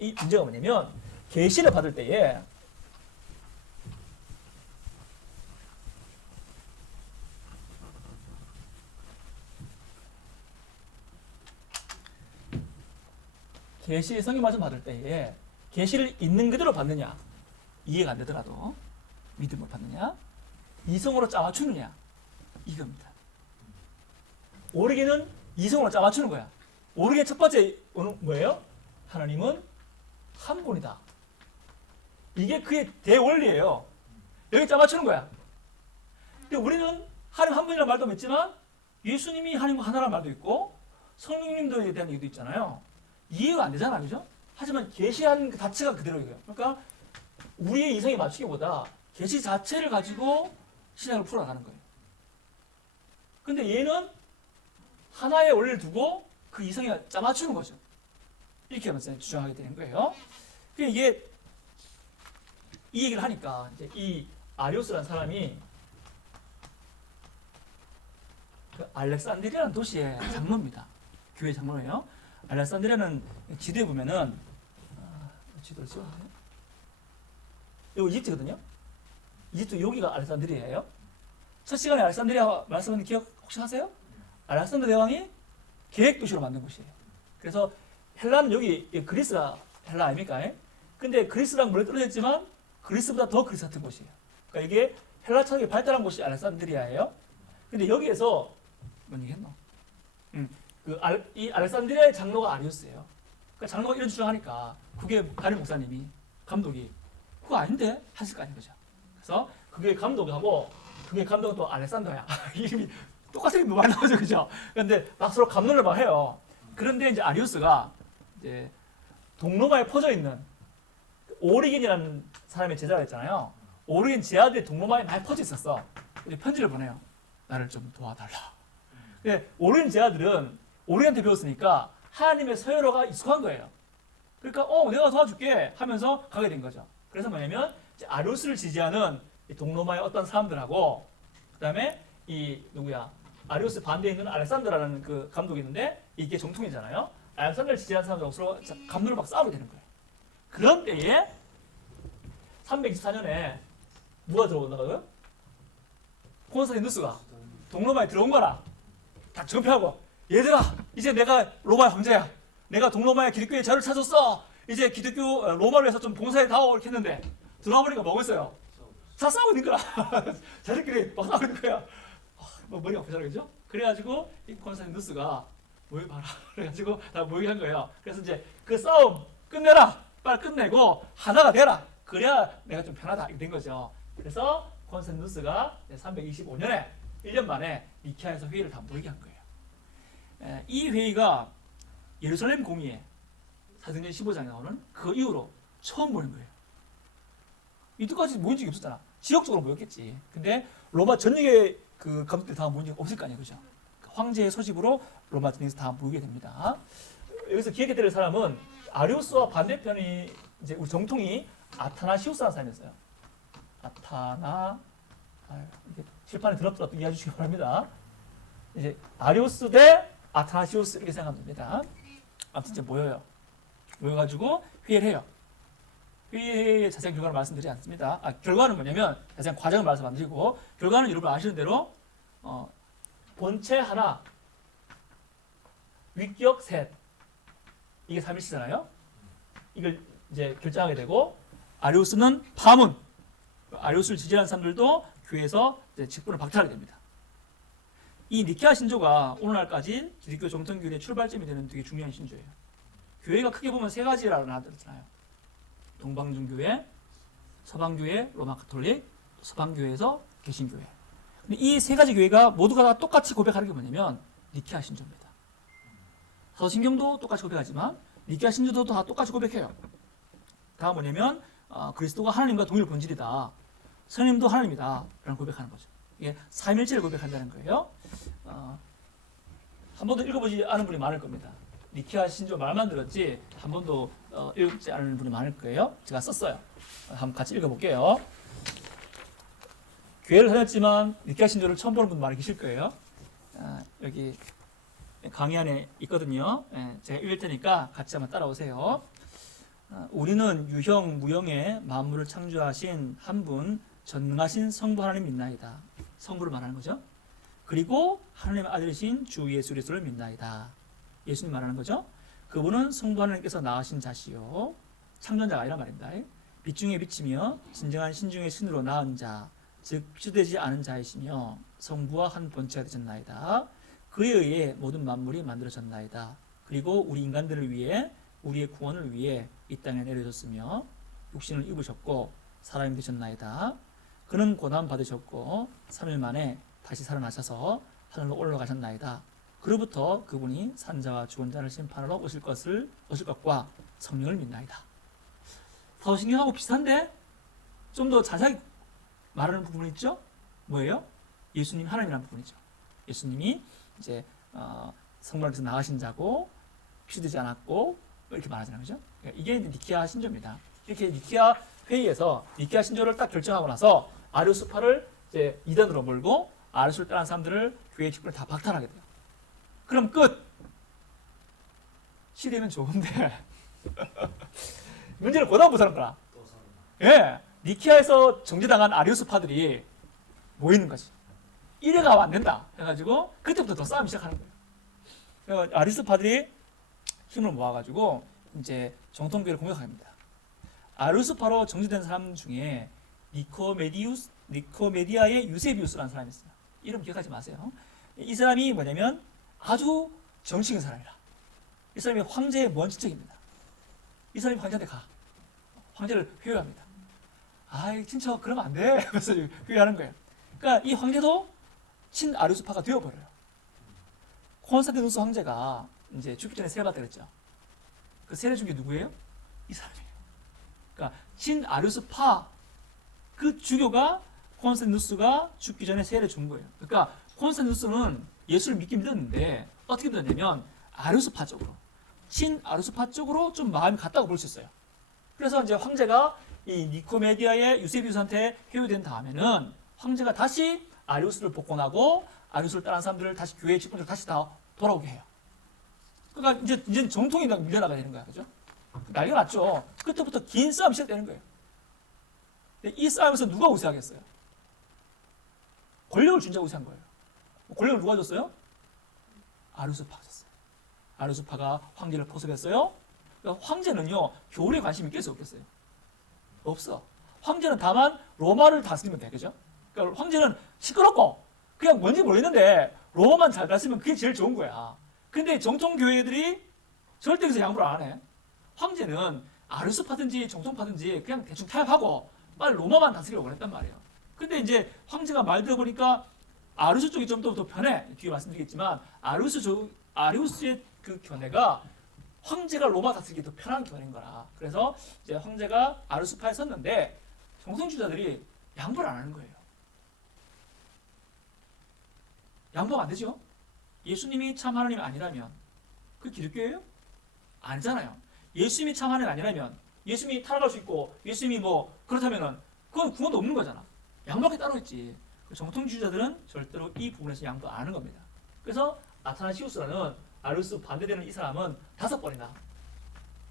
이 문제가 뭐냐면, 계시를 받을 때에 계시 성경 말씀 받을 때에 계시를 있는 그대로 받느냐, 이해가 안 되더라도 믿음으로 받느냐, 이성으로 짜맞추느냐, 이겁니다. 오르게는 이성으로 짜맞추는 거야. 오르게 첫 번째 뭐예요? 하나님은 한 분이다. 이게 그의 대원리예요. 여기 짜맞추는 거야. 근데 우리는 하나님 한 분이라는 말도 있지만 예수님이 하나님과 하나라는 말도 있고 성령님도에 대한 얘기도 있잖아요. 이해가 안 되잖아, 그죠? 하지만 계시한 그 자체가 그대로예요. 그러니까 우리의 이성에 맞추기보다 계시 자체를 가지고 신학을 풀어나가는 거예요. 근데 얘는 하나의 원리를 두고 그 이성에 짜맞추는 거죠. 이렇게 하면서 주장하게 되는 거예요. 이게 이 얘기를 하니까 이제 이 아리오스라는 사람이 그 알렉산드리아라는 도시의 장로입니다. 교회 장로예요. 알렉산드리아는 지도에 보면은 지도를 찍었네. 여기 이집트거든요. 이집트 여기가 알렉산드리아예요. 첫 시간에 알렉산드리아 말씀하는 기억 혹시 하세요? 알렉산더 대왕이 계획 도시로 만든 곳이에요. 그래서 헬라는 여기 그리스가 헬라 아닙니까? 근데 그리스랑 멀리 떨어져 있지만 그리스보다 더 그리스 같은 곳이에요. 그러니까 이게 헬라 철학이 발달한 곳이 알렉산드리아예요. 근데 여기에서 뭔 얘기했노? 이 알렉산드리아의 장로가 아니었어요. 그러니까 장로가 이런 주장하니까 그게 가림 목사님이 감독이 그거 아닌데 하실 거 아닌 거죠. 그래서 그게 감독하고 그게 감독은 또 알렉산더야. 이름이 똑같은 이름이 많이 나오죠, 그죠? 그런데 막 서로 감론을 막 해요. 그런데 이제 아리우스가 이제 동로마에 퍼져 있는 오리겐이라는 사람의 제자가 있잖아요. 오리겐 제자들이 동로마에 많이 퍼져 있었어. 편지를 보내요. 나를 좀 도와달라. 근데 오리겐 제자들은 오리겐한테 배웠으니까 하나님의 서열어가 익숙한 거예요. 그러니까 내가 도와줄게 하면서 가게 된 거죠. 그래서 뭐냐면 아리우스를 지지하는 동로마의 어떤 사람들하고 그다음에 이 누구야? 아리우스 반대에 있는 알렉산더라는 그 감독이 있는데 이게 정통이잖아요. 알렉산더를 지지하는 사람들하고 서로 감독을 막 싸우게 되는 거예요. 그런 때에 324년에 누가 들어온다고요? 콘스탄티누스가 동로마에 들어온 거라. 딱 정표하고 얘들아 이제 내가 로마의 황제야. 내가 동로마의 기독교의 자를 찾았어. 이제 기독교 로마를 위해서 좀 봉사해다오 이렇게 했는데 들어와 보니까 뭐고 있어요? 다 싸우고 있는 거야. 자들끼리 막 싸우고 있는 거야. 머리가 아프잖아, 그죠? 그래가지고 이 콘스탄티누스가 모여봐라. 그래가지고 다 모이게 한 거예요. 그래서 이제 그 싸움 끝내라. 빨리 끝내고 하나가 되라. 그래야 내가 좀 편하다. 이렇게 된 거죠. 그래서 콘스탄티누스가 325년에 1년 만에 니케아에서 회의를 다 모이게 한 거예요. 이 회의가 예루살렘 공의회 사도행전 15장에 나오는 그 이후로 처음 모인 거예요. 이때까지 모인 적이 없었잖아. 지역적으로 모였겠지. 근데 로마 전역에 그 감독들 다 모인 적 없을 거 아니에요, 그죠? 황제의 소집으로 로마 전역에서 다 모이게 됩니다. 여기서 기억해야 될 사람은 아리우스와 반대편이 이제 우리 정통이 아타나시우스라는 사람이었어요. 이렇게 칠판에 들었더라도 이해해 주시기 바랍니다. 이제 아리우스 대 아타나시우스 이렇게 생각하면 됩니다. 아무튼 이제 모여가지고 회의를 해요. 회의의 자세한 결과를 말씀드리지 않습니다. 결과는 뭐냐면 자세한 과정을 말씀 안 드리고, 결과는 여러분 아시는 대로 본체 하나, 윗격 셋, 이게 삼일체잖아요. 이걸 이제 결정하게 되고, 아리우스는 파문, 아리우스를 지지하는 사람들도 교회에서 이제 직분을 박탈하게 됩니다. 이 니케아 신조가 오늘날까지 기독교 정통교회의 출발점이 되는 되게 중요한 신조예요. 교회가 크게 보면 세 가지라고 나왔잖아요. 동방중교회, 서방교회, 로마 가톨릭, 서방교회에서 개신교회. 근데 이 세 가지 교회가 모두가 다 똑같이 고백하는 게 뭐냐면 니케아 신조입니다. 서신경도 똑같이 고백하지만 니케아 신조도 다 똑같이 고백해요. 다 뭐냐면 그리스도가 하나님과 동일 본질이다. 성령님도 하나님이다. 라는 고백하는 거죠. 이게 삼일체를 고백한다는 거예요. 한 번도 읽어보지 않은 분이 많을 겁니다. 니케아 신조 말만 들었지 한 번도 읽지 않은 분이 많을 거예요. 제가 썼어요. 한번 같이 읽어볼게요. 교회를 다녔지만 니케아 신조를 처음 보는 분 많이 계실 거예요. 여기 강의 안에 있거든요. 제가 읽을 테니까 같이 한번 따라오세요. 우리는 유형 무형의 만물을 창조하신 한 분 전능하신 성부 하나님 믿나이다. 성부를 말하는 거죠. 그리고 하나님의 아들이신 주 예수 그리스도를 믿나이다. 예수님 말하는 거죠. 그분은 성부 하나님께서 낳으신 자시요 창조자가 아니란 말입니다. 빛 중에 빛이며 진정한 신 중에 신으로 낳은 자, 즉 피조되지 않은 자이시며 성부와 한 본체가 되셨나이다. 그에 의해 모든 만물이 만들어졌나이다. 그리고 우리 인간들을 위해 우리의 구원을 위해 이 땅에 내려졌으며 육신을 입으셨고 사람이 되셨나이다. 그는 고난 받으셨고 3일 만에 다시 살아나셔서 하늘로 올라가셨나이다. 그로부터 그분이 산자와 죽은 자를 심판하러 오실 것과 성령을 믿나이다. 서신경하고 비슷한데 좀 더 자세하게 말하는 부분이 있죠. 뭐예요? 예수님 하나님이라는 부분이죠. 예수님이 이제 성부께서 나가신 자고 피되지 않았고 이렇게 말하잖아요, 그죠? 이게 니케아 신조입니다. 이렇게 니케아 회의에서 니케아 신조를 딱 결정하고 나서 아리우스파를 이제 이단으로 몰고 아리우스를 따르는 사람들을 교회의 직분을 다 박탈하게 돼요. 그럼 끝. 시대면 좋은데 문제는 고단 못하는 거라. 예, 니케아에서 정죄당한 아리우스파들이 모이는 거지. 이래가 안 된다 해가지고 그때부터 더 싸움이 시작하는 거예요. 아리우스파들이 힘을 모아가지고 이제 정통교회를 공격합니다. 아리우스파로 정죄된 사람 중에 니코메디아의 유세비우스라는 사람이 있어요. 이름 기억하지 마세요. 이 사람이 뭐냐면 아주 정치인 사람이라. 이 사람이 황제의 먼 친척입니다. 이 사람이 황제한테 가. 황제를 회유합니다. 아이 친척 그러면 안 돼. 그래서 회유하는 거예요. 그러니까 이 황제도 친아리우스파가 되어버려요. 콘스탄티누스 황제가 이제 죽기 전에 세례받다 그랬죠. 그 세례 준 게 누구예요? 이 사람이에요. 그러니까 친아리우스파 그 주교가 콘스탄티누스가 죽기 전에 세례 준 거예요. 그러니까 콘스탄티누스는 예수를 믿긴 믿었는데 어떻게 믿었냐면 아리우스파 쪽으로, 친아리우스파 쪽으로 좀 마음이 갔다고 볼 수 있어요. 그래서 이제 황제가 이 니코메디아의 유세비우스한테 회유된 다음에는 황제가 다시 아리우스를 복권하고 아리우스를 따른 사람들을 다시 교회의 직분으로 다시 다 돌아오게 해요. 그러니까 이제 정통이 밀려나가야 되는 거야, 그죠? 난리가 났죠. 그때부터 긴 싸움이 시작되는 거예요. 근데 이 싸움에서 누가 우세하겠어요? 권력을 준 자가 우세한 거예요. 권력을 누가 줬어요? 아리우스파가 줬어요. 아리우스파가 황제를 포섭했어요. 그러니까 황제는요, 교리에 관심이 있겠어요, 없겠어요? 없어. 황제는 다만 로마를 다스리면 돼, 그죠? 그러니까 황제는 시끄럽고 그냥 뭔지 모르겠는데 로마만 잘 다스리면 그게 제일 좋은 거야. 근데 정통교회들이 절대 그래서 양보를 안 해. 황제는 아리우스파든지 정통파든지 그냥 대충 타협하고 빨리 로마만 다스리려고 원했단 말이에요. 근데 이제 황제가 말 들어보니까 아리우스 쪽이 좀 더 편해. 뒤에 말씀드리겠지만 아리우스의 그 견해가 황제가 로마 다스리기 더 편한 견해인 거라. 그래서 이제 황제가 아리우스파에 섰는데 정통주의자들이 양보를 안 하는 거예요. 양보가 안 되죠? 예수님이 참 하나님이 아니라면 그 기독교예요? 아니잖아요. 예수님이 참 하나님이 아니라면 예수님이 타락할 수 있고 예수님이 뭐 그렇다면은 그건 구원도 없는 거잖아. 양보할 게 따로 있지. 정통주의자들은 절대로 이 부분에서 양보 안 하는 겁니다. 그래서 아타나시우스라는 아리우스 반대되는 이 사람은 5번이나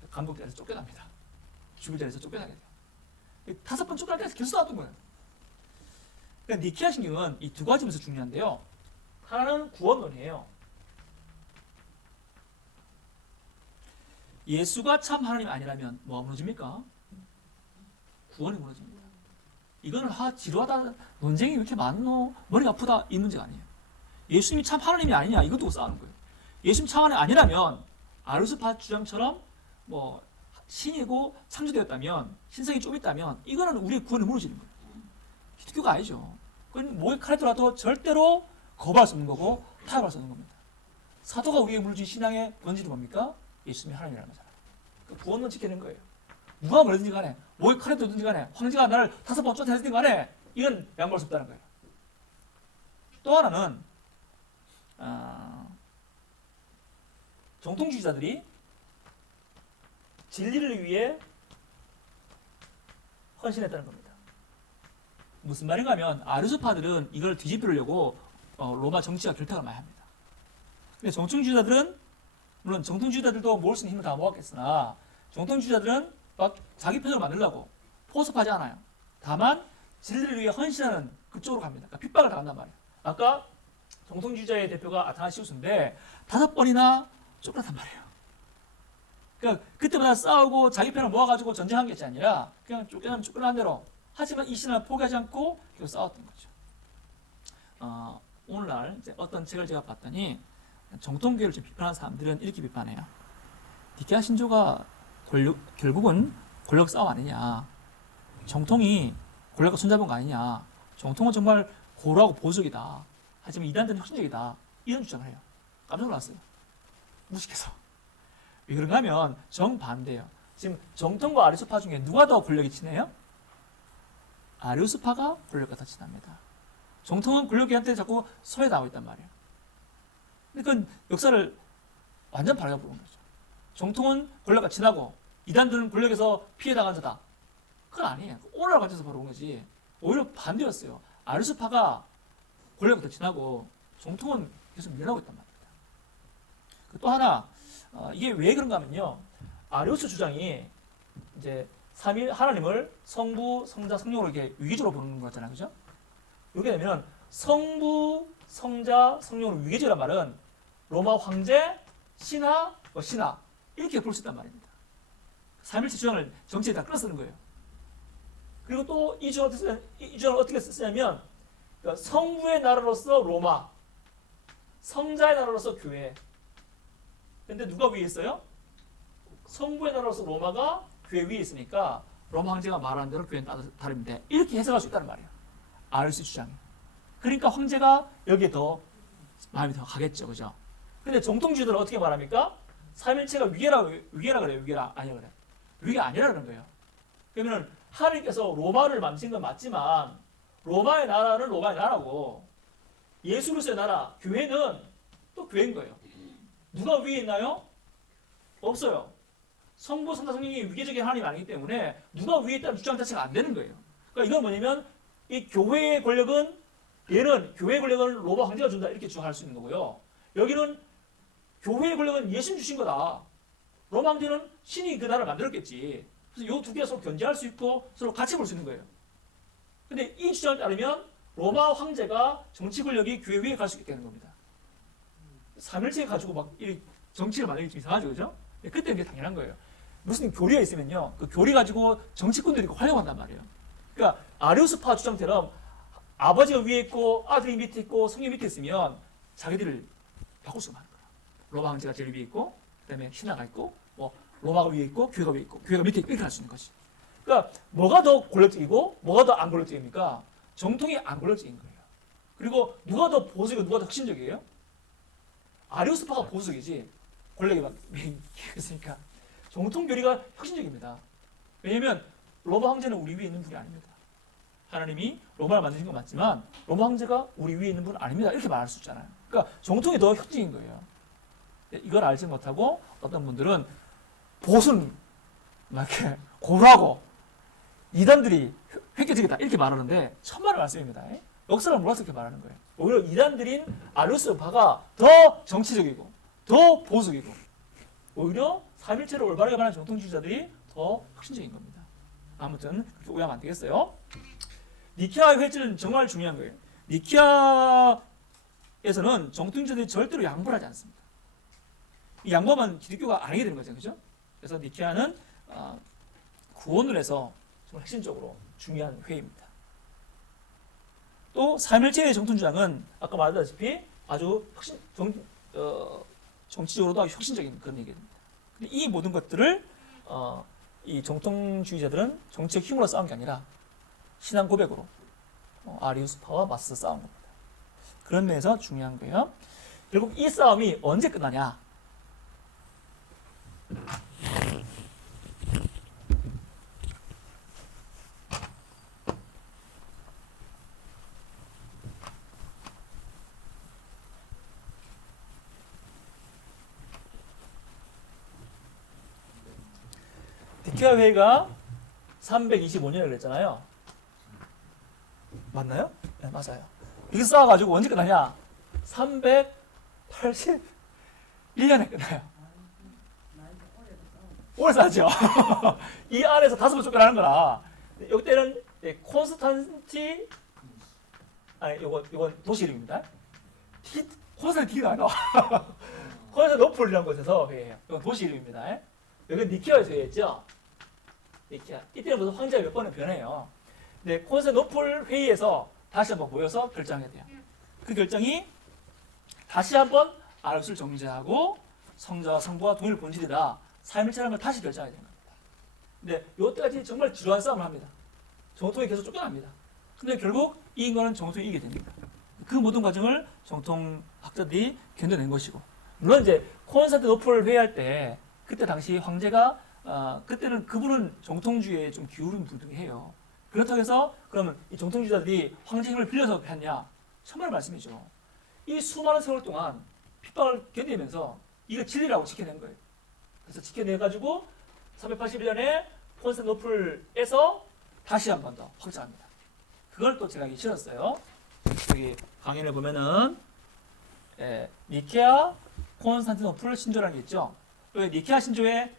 감독자에서 쫓겨납니다. 죽을 자리에서 쫓겨나게 돼요. 5번 쫓겨날 때에서 계속 싸웠던 거예요. 그러니까 니케아 신경은 이 두 가지면서 중요한데요. 하나는 구원론이에요. 예수가 참 하나님이 아니라면 뭐가 무너집니까? 구원이 무너집니다. 이거는 지루하다, 논쟁이 왜 이렇게 많노, 머리가 아프다, 이 문제가 아니에요. 예수님이 참 하나님이 아니냐, 이것도 두고 싸우는 거예요. 예수님 참 하나님이 아니라면 아르스파 주장처럼 뭐 신이고 창조되었다면, 신성이 좀 있다면 이거는 우리의 구원이 무너지는 거예요. 기독교가 아니죠. 그건 목에 칼에 들어도 절대로 거부할 수 없는 거고 타협할 수 없는 겁니다. 사도가 우리의 무너진 신앙의 본질이 뭡니까? 예수님이 하나님이라는 거잖아요. 그 구원론 지키는 거예요. 누가 뭐든지 간에, 목에 칼에 들든지 간에, 황제가 나를 5번 쫓아내든 간에 이건 양보할 수 없다는 거예요. 또 하나는 정통주의자들이 진리를 위해 헌신했다는 겁니다. 무슨 말인가 하면 아르스파들은 이걸 뒤집으려고 로마 정치와 결탁을 많이 합니다. 근데 정통주의자들은 물론 정통주의자들도 모을 수 있는 힘을 다 모았겠으나 정통주의자들은 막 자기 편을 만들려고 포섭하지 않아요. 다만 진리를 위해 헌신하는 그쪽으로 갑니다. 그러니까 핍박을 당한단 말이에요. 아까 정통주의자의 대표가 아타나시우스인데 5번이나 쫓겨났단 말이에요. 그러니까 그때마다 싸우고 자기 편을 모아가지고 전쟁한 게 아니라 그냥 쫓겨나면 쫓겨난 대로 하지만 이 신앙을 포기하지 않고 계속 싸웠던 거죠. 오늘날 이제 어떤 책을 제가 봤더니 정통교회를 좀 비판하는 사람들은 이렇게 비판해요. 니케아 신조가 결국은 권력 싸움 아니냐. 정통이 권력과 손잡은 거 아니냐. 정통은 정말 고루하고 보수적이다. 하지만 이단들은 혁신적이다. 이런 주장을 해요. 깜짝 놀랐어요. 무식해서. 왜 그런가 하면 정반대예요. 지금 정통과 아리우스파 중에 누가 더 권력이 친해요? 아리우스파가 권력과 더 친합니다. 정통은 권력한테 자꾸 소외당하고 있단 말이에요. 그러니까 역사를 완전 바르게 보는 거죠. 정통은 권력과 친하고 이단들은 권력에서 피해당한 자다. 그건 아니에요. 오너라 관점에서 바로 온 거지. 오히려 반대였어요. 아리우스파가 권력과 더 친하고 정통은 계속 밀어나고 있단 말입니다. 또 하나 이게 왜 그런가 하면요. 아리우스 주장이 이제 삼위 하나님을 성부, 성자, 성령으로 이렇게 위계적으로 보는 거잖아요. 그죠? 이렇게 되면 성부, 성자, 성령으로 위계적이란 말은 로마 황제, 신하, 신하 이렇게 볼 수 있단 말입니다. 삼일체 주장을 정치에 다 끌어쓰는 거예요. 그리고 또 이 주장을 어떻게 쓰냐면 그러니까 성부의 나라로서 로마, 성자의 나라로서 교회. 근데 누가 위에 있어요? 성부의 나라로서 로마가 교회 위에 있으니까 로마 황제가 말하는 대로 교회는 다릅니다. 이렇게 해석할 수 있다는 말이에요. 아리우스 주장이. 그러니까 황제가 여기에 더 마음이 더 가겠죠. 그죠? 근데 정통주의들은 어떻게 말합니까? 삼일체가 위계라 그래요. 위계라 아니라 그래. 위계가 아니라 그런 거예요. 그러면 하나님께서 로마를 만드신 건 맞지만 로마의 나라는 로마의 나라고 예수 그리스도의 나라, 교회는 또 교회인 거예요. 누가 위에 있나요? 없어요. 성부, 성자, 성령이 위계적인 하나님이 아니기 때문에 누가 위에 있다는 주장 자체가 안 되는 거예요. 그러니까 이건 뭐냐면 이 교회의 권력은 얘는 교회의 권력은 로마 황제가 준다 이렇게 주장할 수 있는 거고요. 여기는 교회의 권력은 예수님 주신 거다. 로마 황제는 신이 그 나라를 만들었겠지. 그래서 이 두 개가 서로 견제할 수 있고 서로 같이 볼 수 있는 거예요. 근데 이 주장에 따르면 로마 황제가 정치 권력이 교회 위에 갈 수 있게 되는 겁니다. 삼일체 가지고 막 이 정치를 만들기 좀 이상하죠, 그죠? 그때 이게 당연한 거예요. 무슨 교리가 있으면요, 그 교리 가지고 정치꾼들이 활용한단 말이에요. 그러니까 아리우스파 주장처럼 아버지가 위에 있고 아들이 밑에 있고 성령이 밑에 있으면 자기들을 바꿀 수가 많은 거예요. 로마 황제가 제일 위에 있고, 그다음에 신하가 있고, 뭐 로마가 위에 있고, 교회가 위에 있고, 교회가 밑에 있고 이렇게 할 수 있는 거지. 그러니까 뭐가 더 권력적이고, 뭐가 더 안 권력적입니까? 정통이 안 권력적인 거예요. 그리고 누가 더 보수이고 누가 더 혁신적이에요? 아리우스파가 보수적이지 권력이 막 있으니까 정통 교리가 혁신적입니다. 왜냐하면 로마 황제는 우리 위에 있는 분이 아닙니다. 하나님이 로마를 만드신 건 맞지만 로마 황제가 우리 위에 있는 분은 아닙니다. 이렇게 말할 수 있잖아요. 그러니까 정통이 더 혁신적인 거예요. 이걸 알지 못하고 어떤 분들은 보수는 막 이렇게 고라고 이단들이 획기적이다 이렇게 말하는데 천만의 말씀입니다. 역사를 몰라서 이렇게 말하는 거예요. 오히려 이단들인 아리우스 파가 더 정치적이고 더 보수적이고 오히려 삼일체를 올바르게 말하는 정통주의자들이 더 혁신적인 겁니다. 아무튼 그렇게 오해하면 안 되겠어요. 니케아의 회질은 정말 중요한 거예요. 니케아에서는 정통주의자들이 절대로 양보를 하지 않습니다. 이 양보하면 기독교가 아니게 되는 거죠. 그죠? 그래서 니케아는 구원을 해서 정말 핵심적으로 중요한 회의입니다. 또 삼일체의 정통주장은 아까 말했다시피 아주 정치적으로도 아주 혁신적인 그런 얘기입니다. 근데 이 모든 것들을 이 정통주의자들은 정치적 힘으로 싸운 게 아니라 신앙 고백으로 아리우스파와 맞서 싸운 겁니다. 그런 면에서 중요한 거예요. 결국 이 싸움이 언제 끝나냐? 니케아 회의가 325년에 그랬잖아요. 맞나요? 네, 맞아요. 이게 싸워가지고 언제 끝나냐? 381년에 끝나요. 오래 싸웠죠. 이 안에서 5번 쫓겨나는 거라. 이때는 콘스탄티, 아니, 이건 도시 이름입니다. 콘스탄티가 아니라 콘스탄티노플이라는 곳에서 회의해요. 이건 도시 이름입니다. 여기는 니케아에서 회의했죠. 니케아. 이때는 무슨 황제가 몇 번은 변해요. 근데 콘스탄티노플 회의에서 다시 한번 모여서 결정하게 돼요. 그 결정이 다시 한번 아리우스를 정죄하고 성자와 성부가 동일 본질이다. 삼일체라는 걸 다시 결정하게 된 겁니다. 근데 이때까지 정말 지루한 싸움을 합니다. 정통이 계속 쫓겨납니다. 근데 결국 이 인간은 정통이 이기게 됩니다. 그 모든 과정을 정통학자들이 견뎌낸 것이고, 물론 이제 콘스탄티노플 회의할 때 그때 당시 황제가 그때는 그분은 정통주의에 좀 기울은 분들이 해요. 그렇다고 해서 그러면 이 정통주의자들이 황제 힘을 빌려서 했냐? 천만의 말씀이죠. 이 수많은 세월 동안 핍박을 견디면서 이거 진리라고 지켜낸 거예요. 그래서 지켜내가지고 381년에 콘스탄티노플에서 다시 한 번 더 확장합니다. 그걸 또 제가 실었어요. 여기 강연을 보면은 니케아 콘스탄티노플 신조라는 게 있죠. 여기 니케아 신조의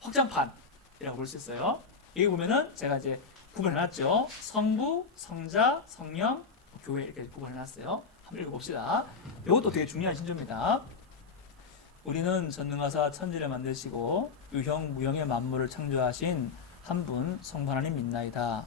확장판이라고 볼 수 있어요. 여기 보면은 제가 이제 구분해놨죠. 성부, 성자, 성령, 교회 이렇게 구분해놨어요. 한번 읽어봅시다. 이것도 되게 중요한 신조입니다. 우리는 전능하사 천지를 만드시고 유형 무형의 만물을 창조하신 한 분 성부 하나님 믿나이다.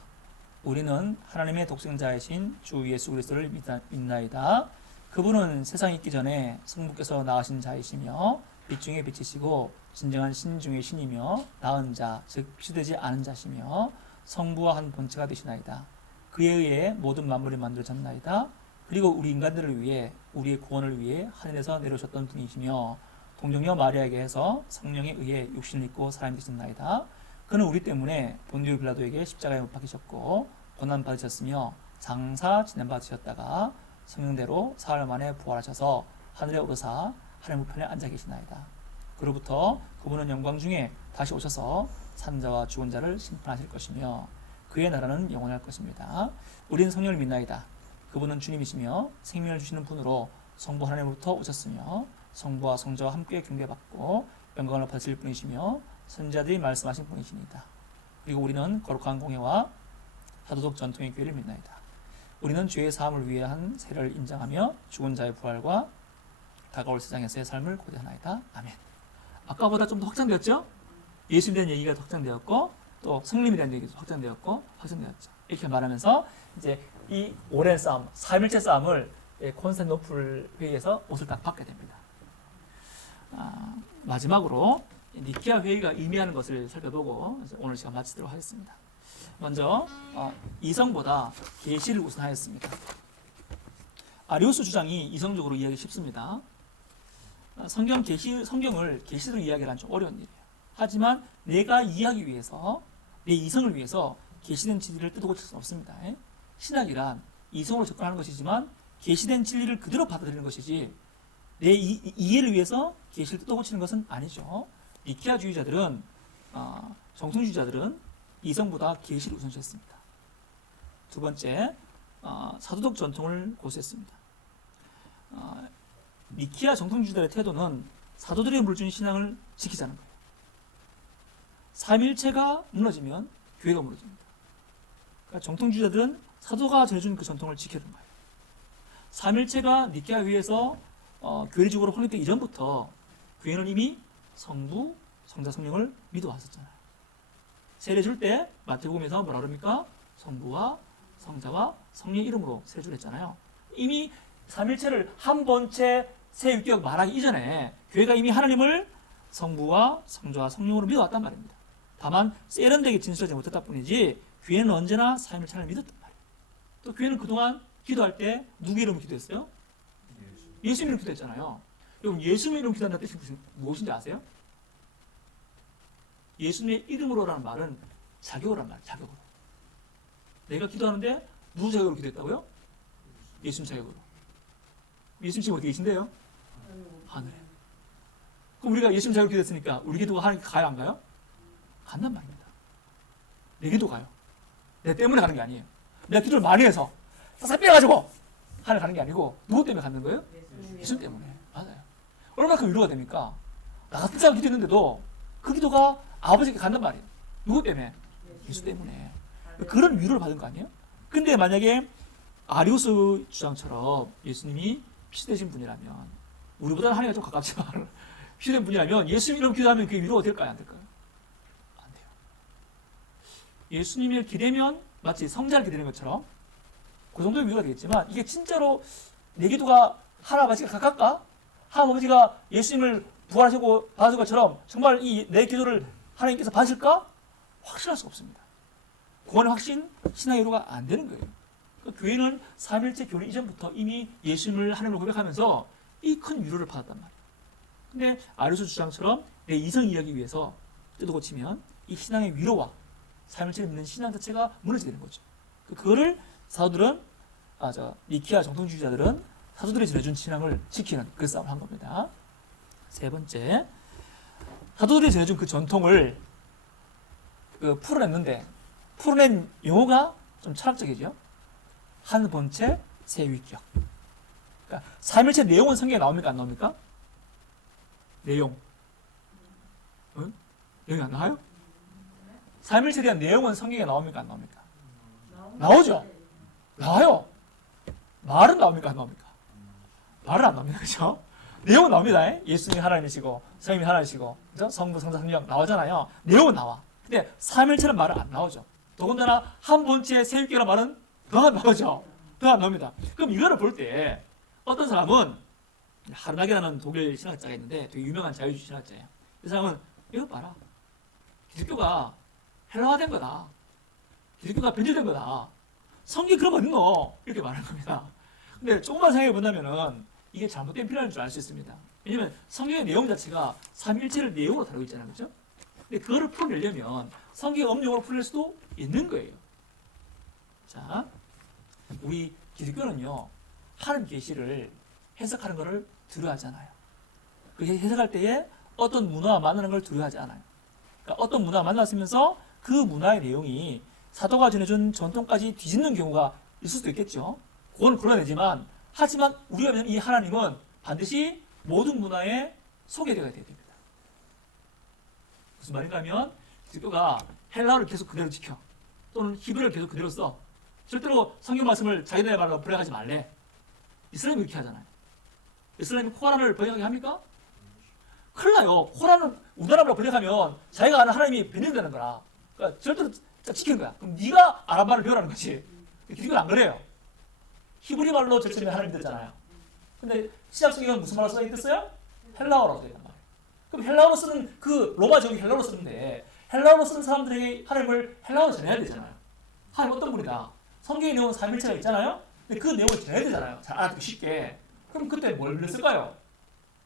우리는 하나님의 독생자이신 주 예수 그리스도를 믿나이다. 그분은 세상이 있기 전에 성부께서 낳으신 자이시며 빛 중에 빛이시고 진정한 신 중의 신이며 나은 자, 즉 피되지 않은 자시며 성부와 한 본체가 되시나이다. 그에 의해 모든 만물이 만들어졌나이다. 그리고 우리 인간들을 위해 우리의 구원을 위해 하늘에서 내려오셨던 분이시며 동정녀 마리아에게 해서 성령에 의해 육신을 입고 사람이 되셨나이다. 그는 우리 때문에 본디오 빌라도에게 십자가에 못 박히셨고 고난 받으셨으며 장사 진행받으셨다가 성령대로 사흘 만에 부활하셔서 하늘에 오르사 하늘 우편에 앉아 계시나이다. 그로부터 그분은 영광 중에 다시 오셔서 산자와 죽은 자를 심판하실 것이며 그의 나라는 영원할 것입니다. 우리는 성령을 믿나이다. 그분은 주님이시며 생명을 주시는 분으로 성부 하나님으로부터 오셨으며 성부와 성자와 함께 경배받고 영광을 받으실 분이시며 선지자들이 말씀하신 분이시니이다. 그리고 우리는 거룩한 공예와 사도적 전통의 교회를 믿나이다. 우리는 죄의 사함을 위해 한 세례를 인정하며 죽은 자의 부활과 다가올 세상에서의 삶을 고대하나이다. 아멘. 아까보다 좀 더 확장되었죠? 예수님에 대한 얘기가 더 확장되었고 또 성령에 대한 얘기도 확장되었고 확장되었죠. 이렇게 말하면서 이제 이 오랜 싸움, 3일째 싸움을 콘스탄티노플 회의에서 옷을 딱 받게 됩니다. 마지막으로 니케아 회의가 의미하는 것을 살펴보고 오늘 시간 마치도록 하겠습니다. 먼저 이성보다 계시를 우선하였습니다. 아리우스 주장이 이성적으로 이해하기 쉽습니다. 성경을 계시로 이야기하는 좀 어려운 일이에요. 하지만 내가 이해하기 위해서 내 이성을 위해서 계시된 진리를 뜯어 고칠 수는 없습니다. 신학이란 이성으로 접근하는 것이지만 계시된 진리를 그대로 받아들이는 것이지 내 이해를 위해서 계시를 뜯어 고치는 것은 아니죠. 니케아주의자들은 정통주의자들은 이성보다 계시를 우선시했습니다. 두 번째, 사도적 전통을 고수했습니다. 니키아 정통주의자들의 태도는 사도들이 물준 신앙을 지키자는 거예요. 삼일체가 무너지면 교회가 무너집니다. 그러니까 정통주의자들은 사도가 전해준 그 전통을 지켜야 거예요. 삼일체가 니케아 회의에서 교리적으로 확립되기 이전부터 교회는 이미 성부, 성자, 성령을 믿어왔었잖아요. 세례 줄 때 마태복음에서 뭐라 그럽니까? 성부와 성자와 성령 이름으로 세례 주를 했잖아요. 이미 삼일체를 한 번째 새 율격 말하기 이전에 교회가 이미 하나님을 성부와 성자와 성령으로 믿어왔단 말입니다. 다만 세련되게 진술하지 못했다 뿐이지 교회는 언제나 삼일체를 믿었단 말이에요. 또 교회는 그동안 기도할 때 누구 이름으로 기도했어요? 예수 이름으로 기도했잖아요. 여러분 예수 이름으로 기도한다는 뜻이 무엇인지 아세요? 예수님의 이름으로라는 말은 자격어란 말이에요. 자격어로. 내가 기도하는데 누구 자격으로 기도했다고요? 예수님 자격으로. 예수님 지금 어디 계신데요? 하늘에. 그럼 우리가 예수님 자격으로 기도했으니까 우리 기도가 하나님 가요 안 가요? 간단 말입니다. 내 기도 가요. 내 때문에 가는 게 아니에요. 내가 기도를 많이 해서 싹 빼가지고 하늘 가는 게 아니고 누구 때문에 가는 거예요? 예수님 때문에. 맞아요. 얼마나 위로가 됩니까? 나 같은 사람 기도했는데도 그 기도가 아버지께 간단 말이에요. 누구 때문에? 예수 때문에. 그런 위로를 받은 거 아니에요? 근데 만약에 아리우스 주장처럼 예수님이 피되신 분이라면 우리보다는 하나님과 좀 가깝지만 피된 분이라면 예수님 이름 기도하면 그게 위로가 될까요? 안 될까요? 안 돼요. 예수님을 기대면 마치 성자를 기대는 것처럼 그 정도의 위로가 되겠지만 이게 진짜로 내 기도가 하나님과 가깝까? 하나님아버지가 예수님을 부활하시고 받으신 것처럼 정말 이 내 기도를 하나님께서 받으실까? 확신할 수 없습니다. 구원의 확신, 신앙의 위로가 안 되는 거예요. 그러니까 교회는 삼일체 교리 이전부터 이미 예수님을 하나님으로 고백하면서 이 큰 위로를 받았단 말이에요. 근데 아리우스 주장처럼 내 이성 이해하기 위해서 뜯어 고치면 이 신앙의 위로와 삼일체를 믿는 신앙 자체가 무너지게 되는 거죠. 그거를 사도들은 니키아 정통주의자들은 사도들이 전해준 신앙을 지키는 그 싸움을 한 겁니다. 세 번째, 사도들이 전해준 그 전통을 풀어냈는데 풀어낸 용어가 좀 철학적이죠. 한 번째 새 위격. 그러니까 삼일체 내용은 성경에 나옵니까 안 나옵니까? 내용. 응? 내용이 안 나와요? 삼일체에 대한 내용은 성경에 나옵니까 안 나옵니까? 나오죠. 나와요. 말은 나옵니까 안 나옵니까? 말은 안 나옵니다. 그렇죠? 내용은 나옵니다. 예수님이 하나님이시고 성령이 하나님이시고 그렇죠? 성부, 성자, 성령 나오잖아요. 내용은 나와. 근데 삼일체는 말은 안 나오죠. 더군다나 한 번째 새육계라는 말은 더 안 나오죠. 더 안 나옵니다. 그럼 이거를 볼 때 어떤 사람은 하르나게라는 독일 신학자가 있는데 되게 유명한 자유주의 신학자예요. 이 사람은 이거 봐라. 기독교가 헬라화된 거다. 기독교가 변질된 거다. 성경이 그런 거 있노? 이렇게 말하는 겁니다. 근데 조금만 생각해 본다면은 이게 잘못된 필요한 줄 알 수 있습니다. 왜냐면 성경의 내용 자체가 삼일체를 내용으로 다루고 있잖아요. 그렇죠? 근데 그거를 풀어내려면 성경의 음용으로 풀릴 수도 있는 거예요. 자, 우리 기독교는요, 하나님 계시를 해석하는 것을 두려워하잖아요. 그 해석할 때에 어떤 문화와 만나는 걸 두려워하지 않아요. 그러니까 어떤 문화와 만났으면서 그 문화의 내용이 사도가 전해준 전통까지 뒤집는 경우가 있을 수도 있겠죠. 그건 곤란하지만 하지만 우리가 믿는 이 하나님은 반드시 모든 문화에 소개되어야 됩니다. 무슨 말인가 하면 기독교가 헬라어를 계속 그대로 지켜 또는 히브리어를 계속 그대로 써 절대로 성경 말씀을 자기들의 말로 번역하지 말래. 이슬람이 그렇게 하잖아요. 이슬람이 코란을 번역하게 합니까? 큰일 나요. 코란은 우리나라 말로 번역하면 자기가 아는 하나님이 변형되는 거라. 그러니까 절대로 지키는 거야. 그럼 네가 아랍말을 배우라는 거지. 기독교는 안 그래요. 히브리 말로 절대로 하나님 됐잖아요. 근데 신약 성경은 무슨 말로 써 있겠어요? 헬라어라고 되어 있단 말이에요. 그럼 헬라어로 쓰는 그 로마 제국이 헬라어로 쓰는데 헬라어로 쓰는 사람들에게 하나님을 헬라어로 전해야 되잖아요. 하나님 어떤 분이다. 성경의 내용은 삼일체가 있잖아요. 근데 그 내용을 전해야 되잖아요. 잘 알아듣기 쉽게. 그럼 그때 뭘 빌렸을까요?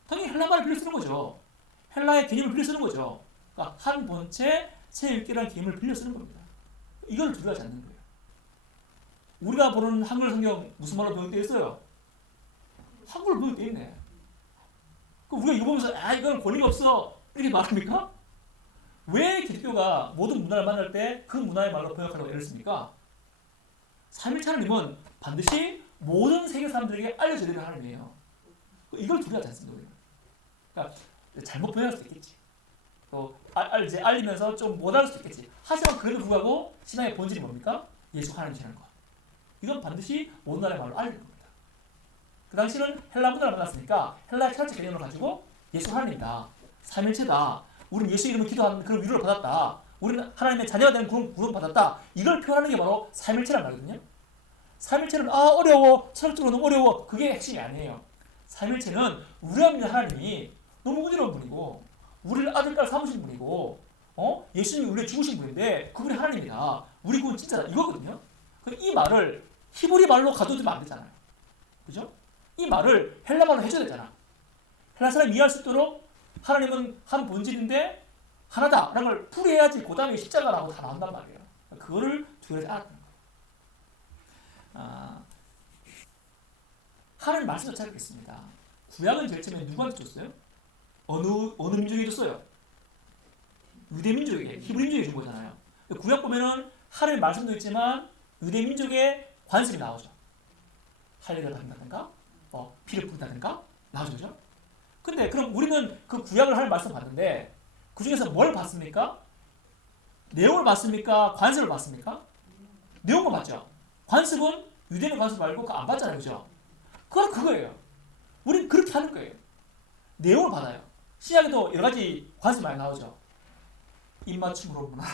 당연히 헬라말을 빌려 쓰는 거죠. 헬라의 개념을 빌려 쓰는 거죠. 그러니까 한 본체 새 율기라는 개념을 빌려 쓰는 겁니다. 이걸 두려워하지 않는 거예요. 우리가 보는 한글 성경 무슨 말로 번역되어 있어요? 한글로 번역되어 있네. 그럼 우리가 이거 보면서 이건 권위가 없어 이렇게 말합니까? 왜 기독교가 모든 문화를 만날 때 그 문화의 말로 번역하라고 애를 씁니까? 삼일체 하나님은 반드시 모든 세계 사람들에게 알려져야 되는 하나님이에요. 이걸 두려워하지 않습니다. 우리는. 그러니까 잘못 번역할 수도 있겠지. 또 이제 알리면서 좀 못할 수도 있겠지. 하지만 그래도 불구하고 신앙의 본질이 뭡니까? 예수 하나님이라는 거. 이건 반드시 모든 나라의 말로 알리는 겁니다. 그 당시는 헬라 문화를 만났으니까 헬라의 철학적 개념을 가지고 예수 하나님이다. 삼일체다. 우리는 예수 이름을 기도하는 그런 위로를 받았다. 우리는 하나님의 자녀가 되는 그런 구원 받았다. 이걸 표현하는 게 바로 삼일체란 말이거든요. 삼일체는 어려워. 철학적으로 너무 어려워. 그게 핵심이 아니에요. 삼일체는 우리가 믿는 하나님이 너무 은혜로운 분이고 우리를 아들딸 삼으신 분이고 예수님이 우리를 죽으신 분인데 그분이 하나님이다. 우리 구원 진짜다. 이거거든요. 이 말을 히브리 말로 가둬두면 안 되잖아요. 그죠? 이 말을 헬라 말로 해줘야 되잖아. 헬라 사람이 이해할 수 있도록 하나님은 한 본질인데 하나다라는 걸 풀이해야지 그 다음에 십자가라고 다 나온단 말이에요. 그거를 두려워하지 않았던 거예요. 하나님 말씀을 찾겠습니다. 구약은 제일 처음에 누구한테 줬어요? 어느 민족에게 줬어요? 유대 민족에게, 히브리 민족에게 준 거잖아요. 구약 보면은 하나님의 말씀도 있지만 유대 민족의 관습이 나오죠. 할례를 한다든가, 피를 뿌린다든가 나오죠. 근데 그럼 우리는 그 구약을 하나님 말씀 봤는데 그 중에서 뭘 봤습니까? 내용을 봤습니까? 관습을 봤습니까? 내용을 봤죠. 관습은 유대인 관습 말고 안 봤잖아요, 그죠? 그거예요. 우리는 그렇게 하는 거예요. 내용을 받아요. 신약에도 여러 가지 관습이 많이 나오죠. 입맞춤으로 문화.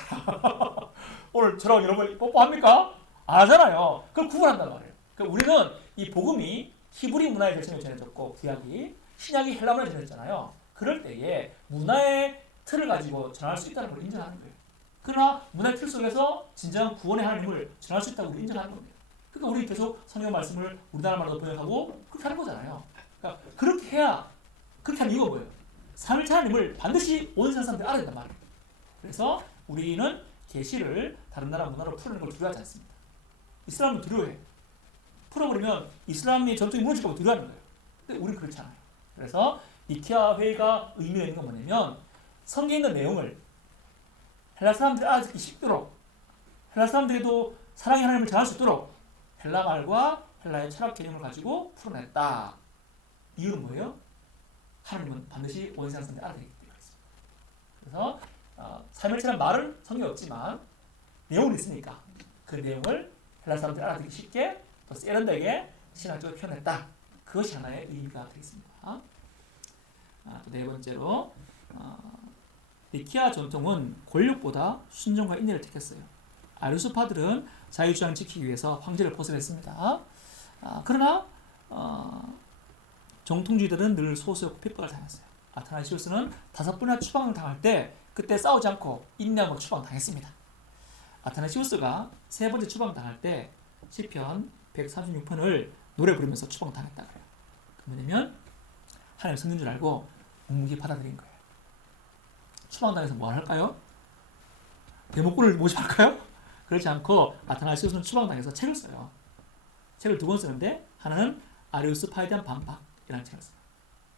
오늘 저랑 여러분 뽀뽀합니까? 안 하잖아요. 그걸 구분한단 말이에요. 그러니까 우리는 이 복음이 히브리 문화의 결정을 전해졌고 구약이 신약이 헬라 문화에 전해졌잖아요. 그럴 때에 문화의 틀을 가지고 전할 수 있다는 걸 인정하는 거예요. 그러나 문화의 틀 속에서 진정한 구원의 하나님을 전할 수 있다고 인정하는 겁니다. 그러니까 우리 계속 성경 말씀을 우리나라 말로 번역하고 그렇게 하는 거잖아요. 그러니까 그렇게 해야 그렇게 하는 이유가 뭐예요? 삼일체 하나님을 반드시 온 세상 사람들이 알아야 된단 말이에요. 그래서 우리는 계시를 다른 나라 문화로 풀는 걸 두려워하지 않습니다. 이슬람은 두려워해. 풀어버리면 이슬람이 전통이 무너질까 봐 두려워하는 거예요. 근데 우리는 그렇지 않아요. 그래서 니케아 회의가 의미가 있는 건 뭐냐면 성경에 있는 내용을 헬라 사람들이 알아듣기 쉽도록 헬라 사람들에도 사랑의 하나님을 전할 수 있도록 헬라 말과 헬라의 철학 개념을 가지고 풀어냈다. 이유는 뭐예요? 하나님은 반드시 온 세상 사람들이 알아듣기 때문에 그래서 삼일체란 말은 성경에 없지만 내용은 있으니까 그 내용을 헬라 사람들이 알아듣기 쉽게 또 세련되게 신학적으로 표현했다. 그것이 하나의 의미가 되겠습니다. 또 네 번째로 니케아 전통은 권력보다 순종과 인내를 택했어요. 아리스토파들은 자유주장을 지키기 위해서 황제를 포섭했습니다. 그러나 정통주의들은 늘 소수였고 핍박을 당했어요. 아타나시우스는 5번이나 추방을 당할 때 그때 싸우지 않고 인내하고 추방당했습니다. 아타나시우스가 3번째 추방당할 때 시편 136편을 노래 부르면서 추방당했다 그래요. 그 뭐냐면 하나님 성인 줄 알고 묵묵히 받아들인 거예요. 추방당해서 뭘 할까요? 대목구를 모집할까요? 그렇지 않고 아타나시우스는 추방당해서 책을 써요. 책을 2권 쓰는데 하나는 아리우스파에 대한 반박이라는 책을 써요.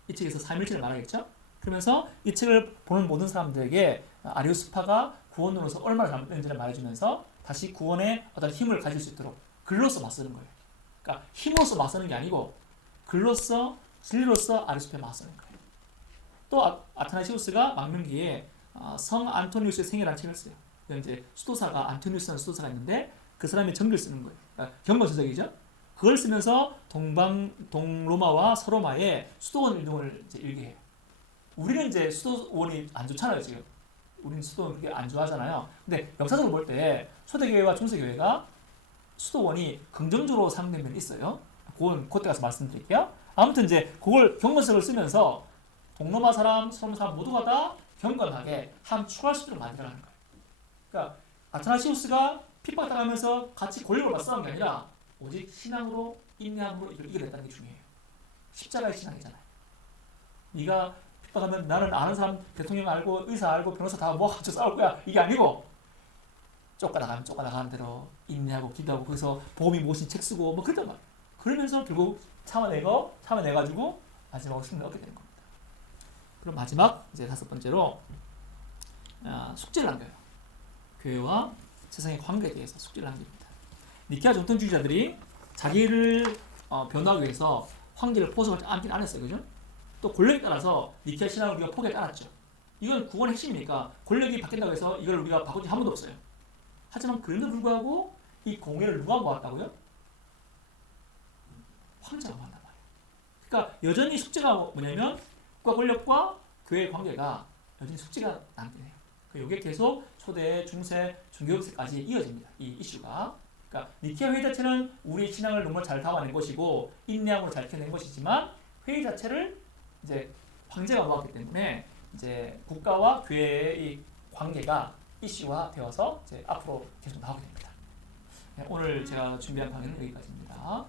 이 책에서 삼일체를 말하겠죠? 그러면서 이 책을 보는 모든 사람들에게 아리우스파가 구원으로서 얼마나 잘못된지를 말해주면서 다시 구원의 어떤 힘을 가질 수 있도록 글로써 맞서는 거예요. 그러니까 힘으로써 맞서는 게 아니고 글로써 진리로써 아리스토텔에 맞서는 거예요. 또 아타나시우스가 망명기에 성 안토니우스의 생애라는 책을 써요. 이제 수도사가 안토니우스라는 수도사가 있는데 그 사람이 전글 쓰는 거예요. 그러니까 경건서적이죠. 그걸 쓰면서 동로마와 서로마의 수도원 운동을 이제 일기해요. 우리는 이제 수도원이 안 좋잖아요, 지금. 우리는 수도원 그렇게 안 좋아하잖아요. 근데 역사적으로 볼 때 초대교회와 중세교회가 수도원이 긍정적으로 사용된 면이 있어요. 그건 그때 가서 말씀드릴게요. 아무튼 이제 그걸 경건석을 쓰면서 동로마 사람, 서로마 사람 모두가 다 경건하게 한 추구할 수 있도록 만들어가는 거예요. 그러니까 아타나시우스가 핍박당하면서 같이 권력을 맞서는 게 아니라 오직 신앙으로 인내함으로 이걸 이겨냈다는 게 중요해요. 십자가의 신앙이잖아요. 네가 핍박하면 나는 아는 사람 대통령 알고 의사 알고 변호사 다 모아가지고 싸울 거야. 이게 아니고 쫓겨나가면 쫓겨나가는 대로 인내하고 기도하고 거기서 복음이 무엇인지 책 쓰고 뭐 그랬단 말이에요. 그러면서 결국 참아내가지고 마지막으로 승리를 얻게 되는 겁니다. 그럼 마지막 이제 5번째로 숙제를 남겨요. 교회와 세상의 관계에 대해서 숙제를 남깁니다. 니케아 정통주의자들이 자기를 변화하기 위해서 황제를 포섭을 안긴 안 했어요. 그죠? 또 권력에 따라서 니케아 신앙을 우리가 포기하지 않았죠. 이건 구원의 핵심이니까 권력이 바뀐다고 해서 이걸 우리가 바꾼 지 한 번도 없어요. 하지만 그럼에도 불구하고 이 공회를 누가 모았다고요? 황제가 모았단 말이에요. 그러니까 여전히 숙제가 뭐냐면 국가 권력과 교회의 관계가 여전히 숙제가 남긴 해요. 이게 계속 초대, 중세, 중교역사까지 이어집니다. 이 이슈가. 그러니까 니케아 회의 자체는 우리 신앙을 너무 잘 담아낸 것이고 인내함으로 잘 켜낸 것이지만 회의 자체를 이제 황제가 모았기 때문에 이제 국가와 교회의 이 관계가 이슈화 되어서 이제 앞으로 계속 나오게 됩니다. 네, 오늘 제가 준비한 강의는 여기까지입니다.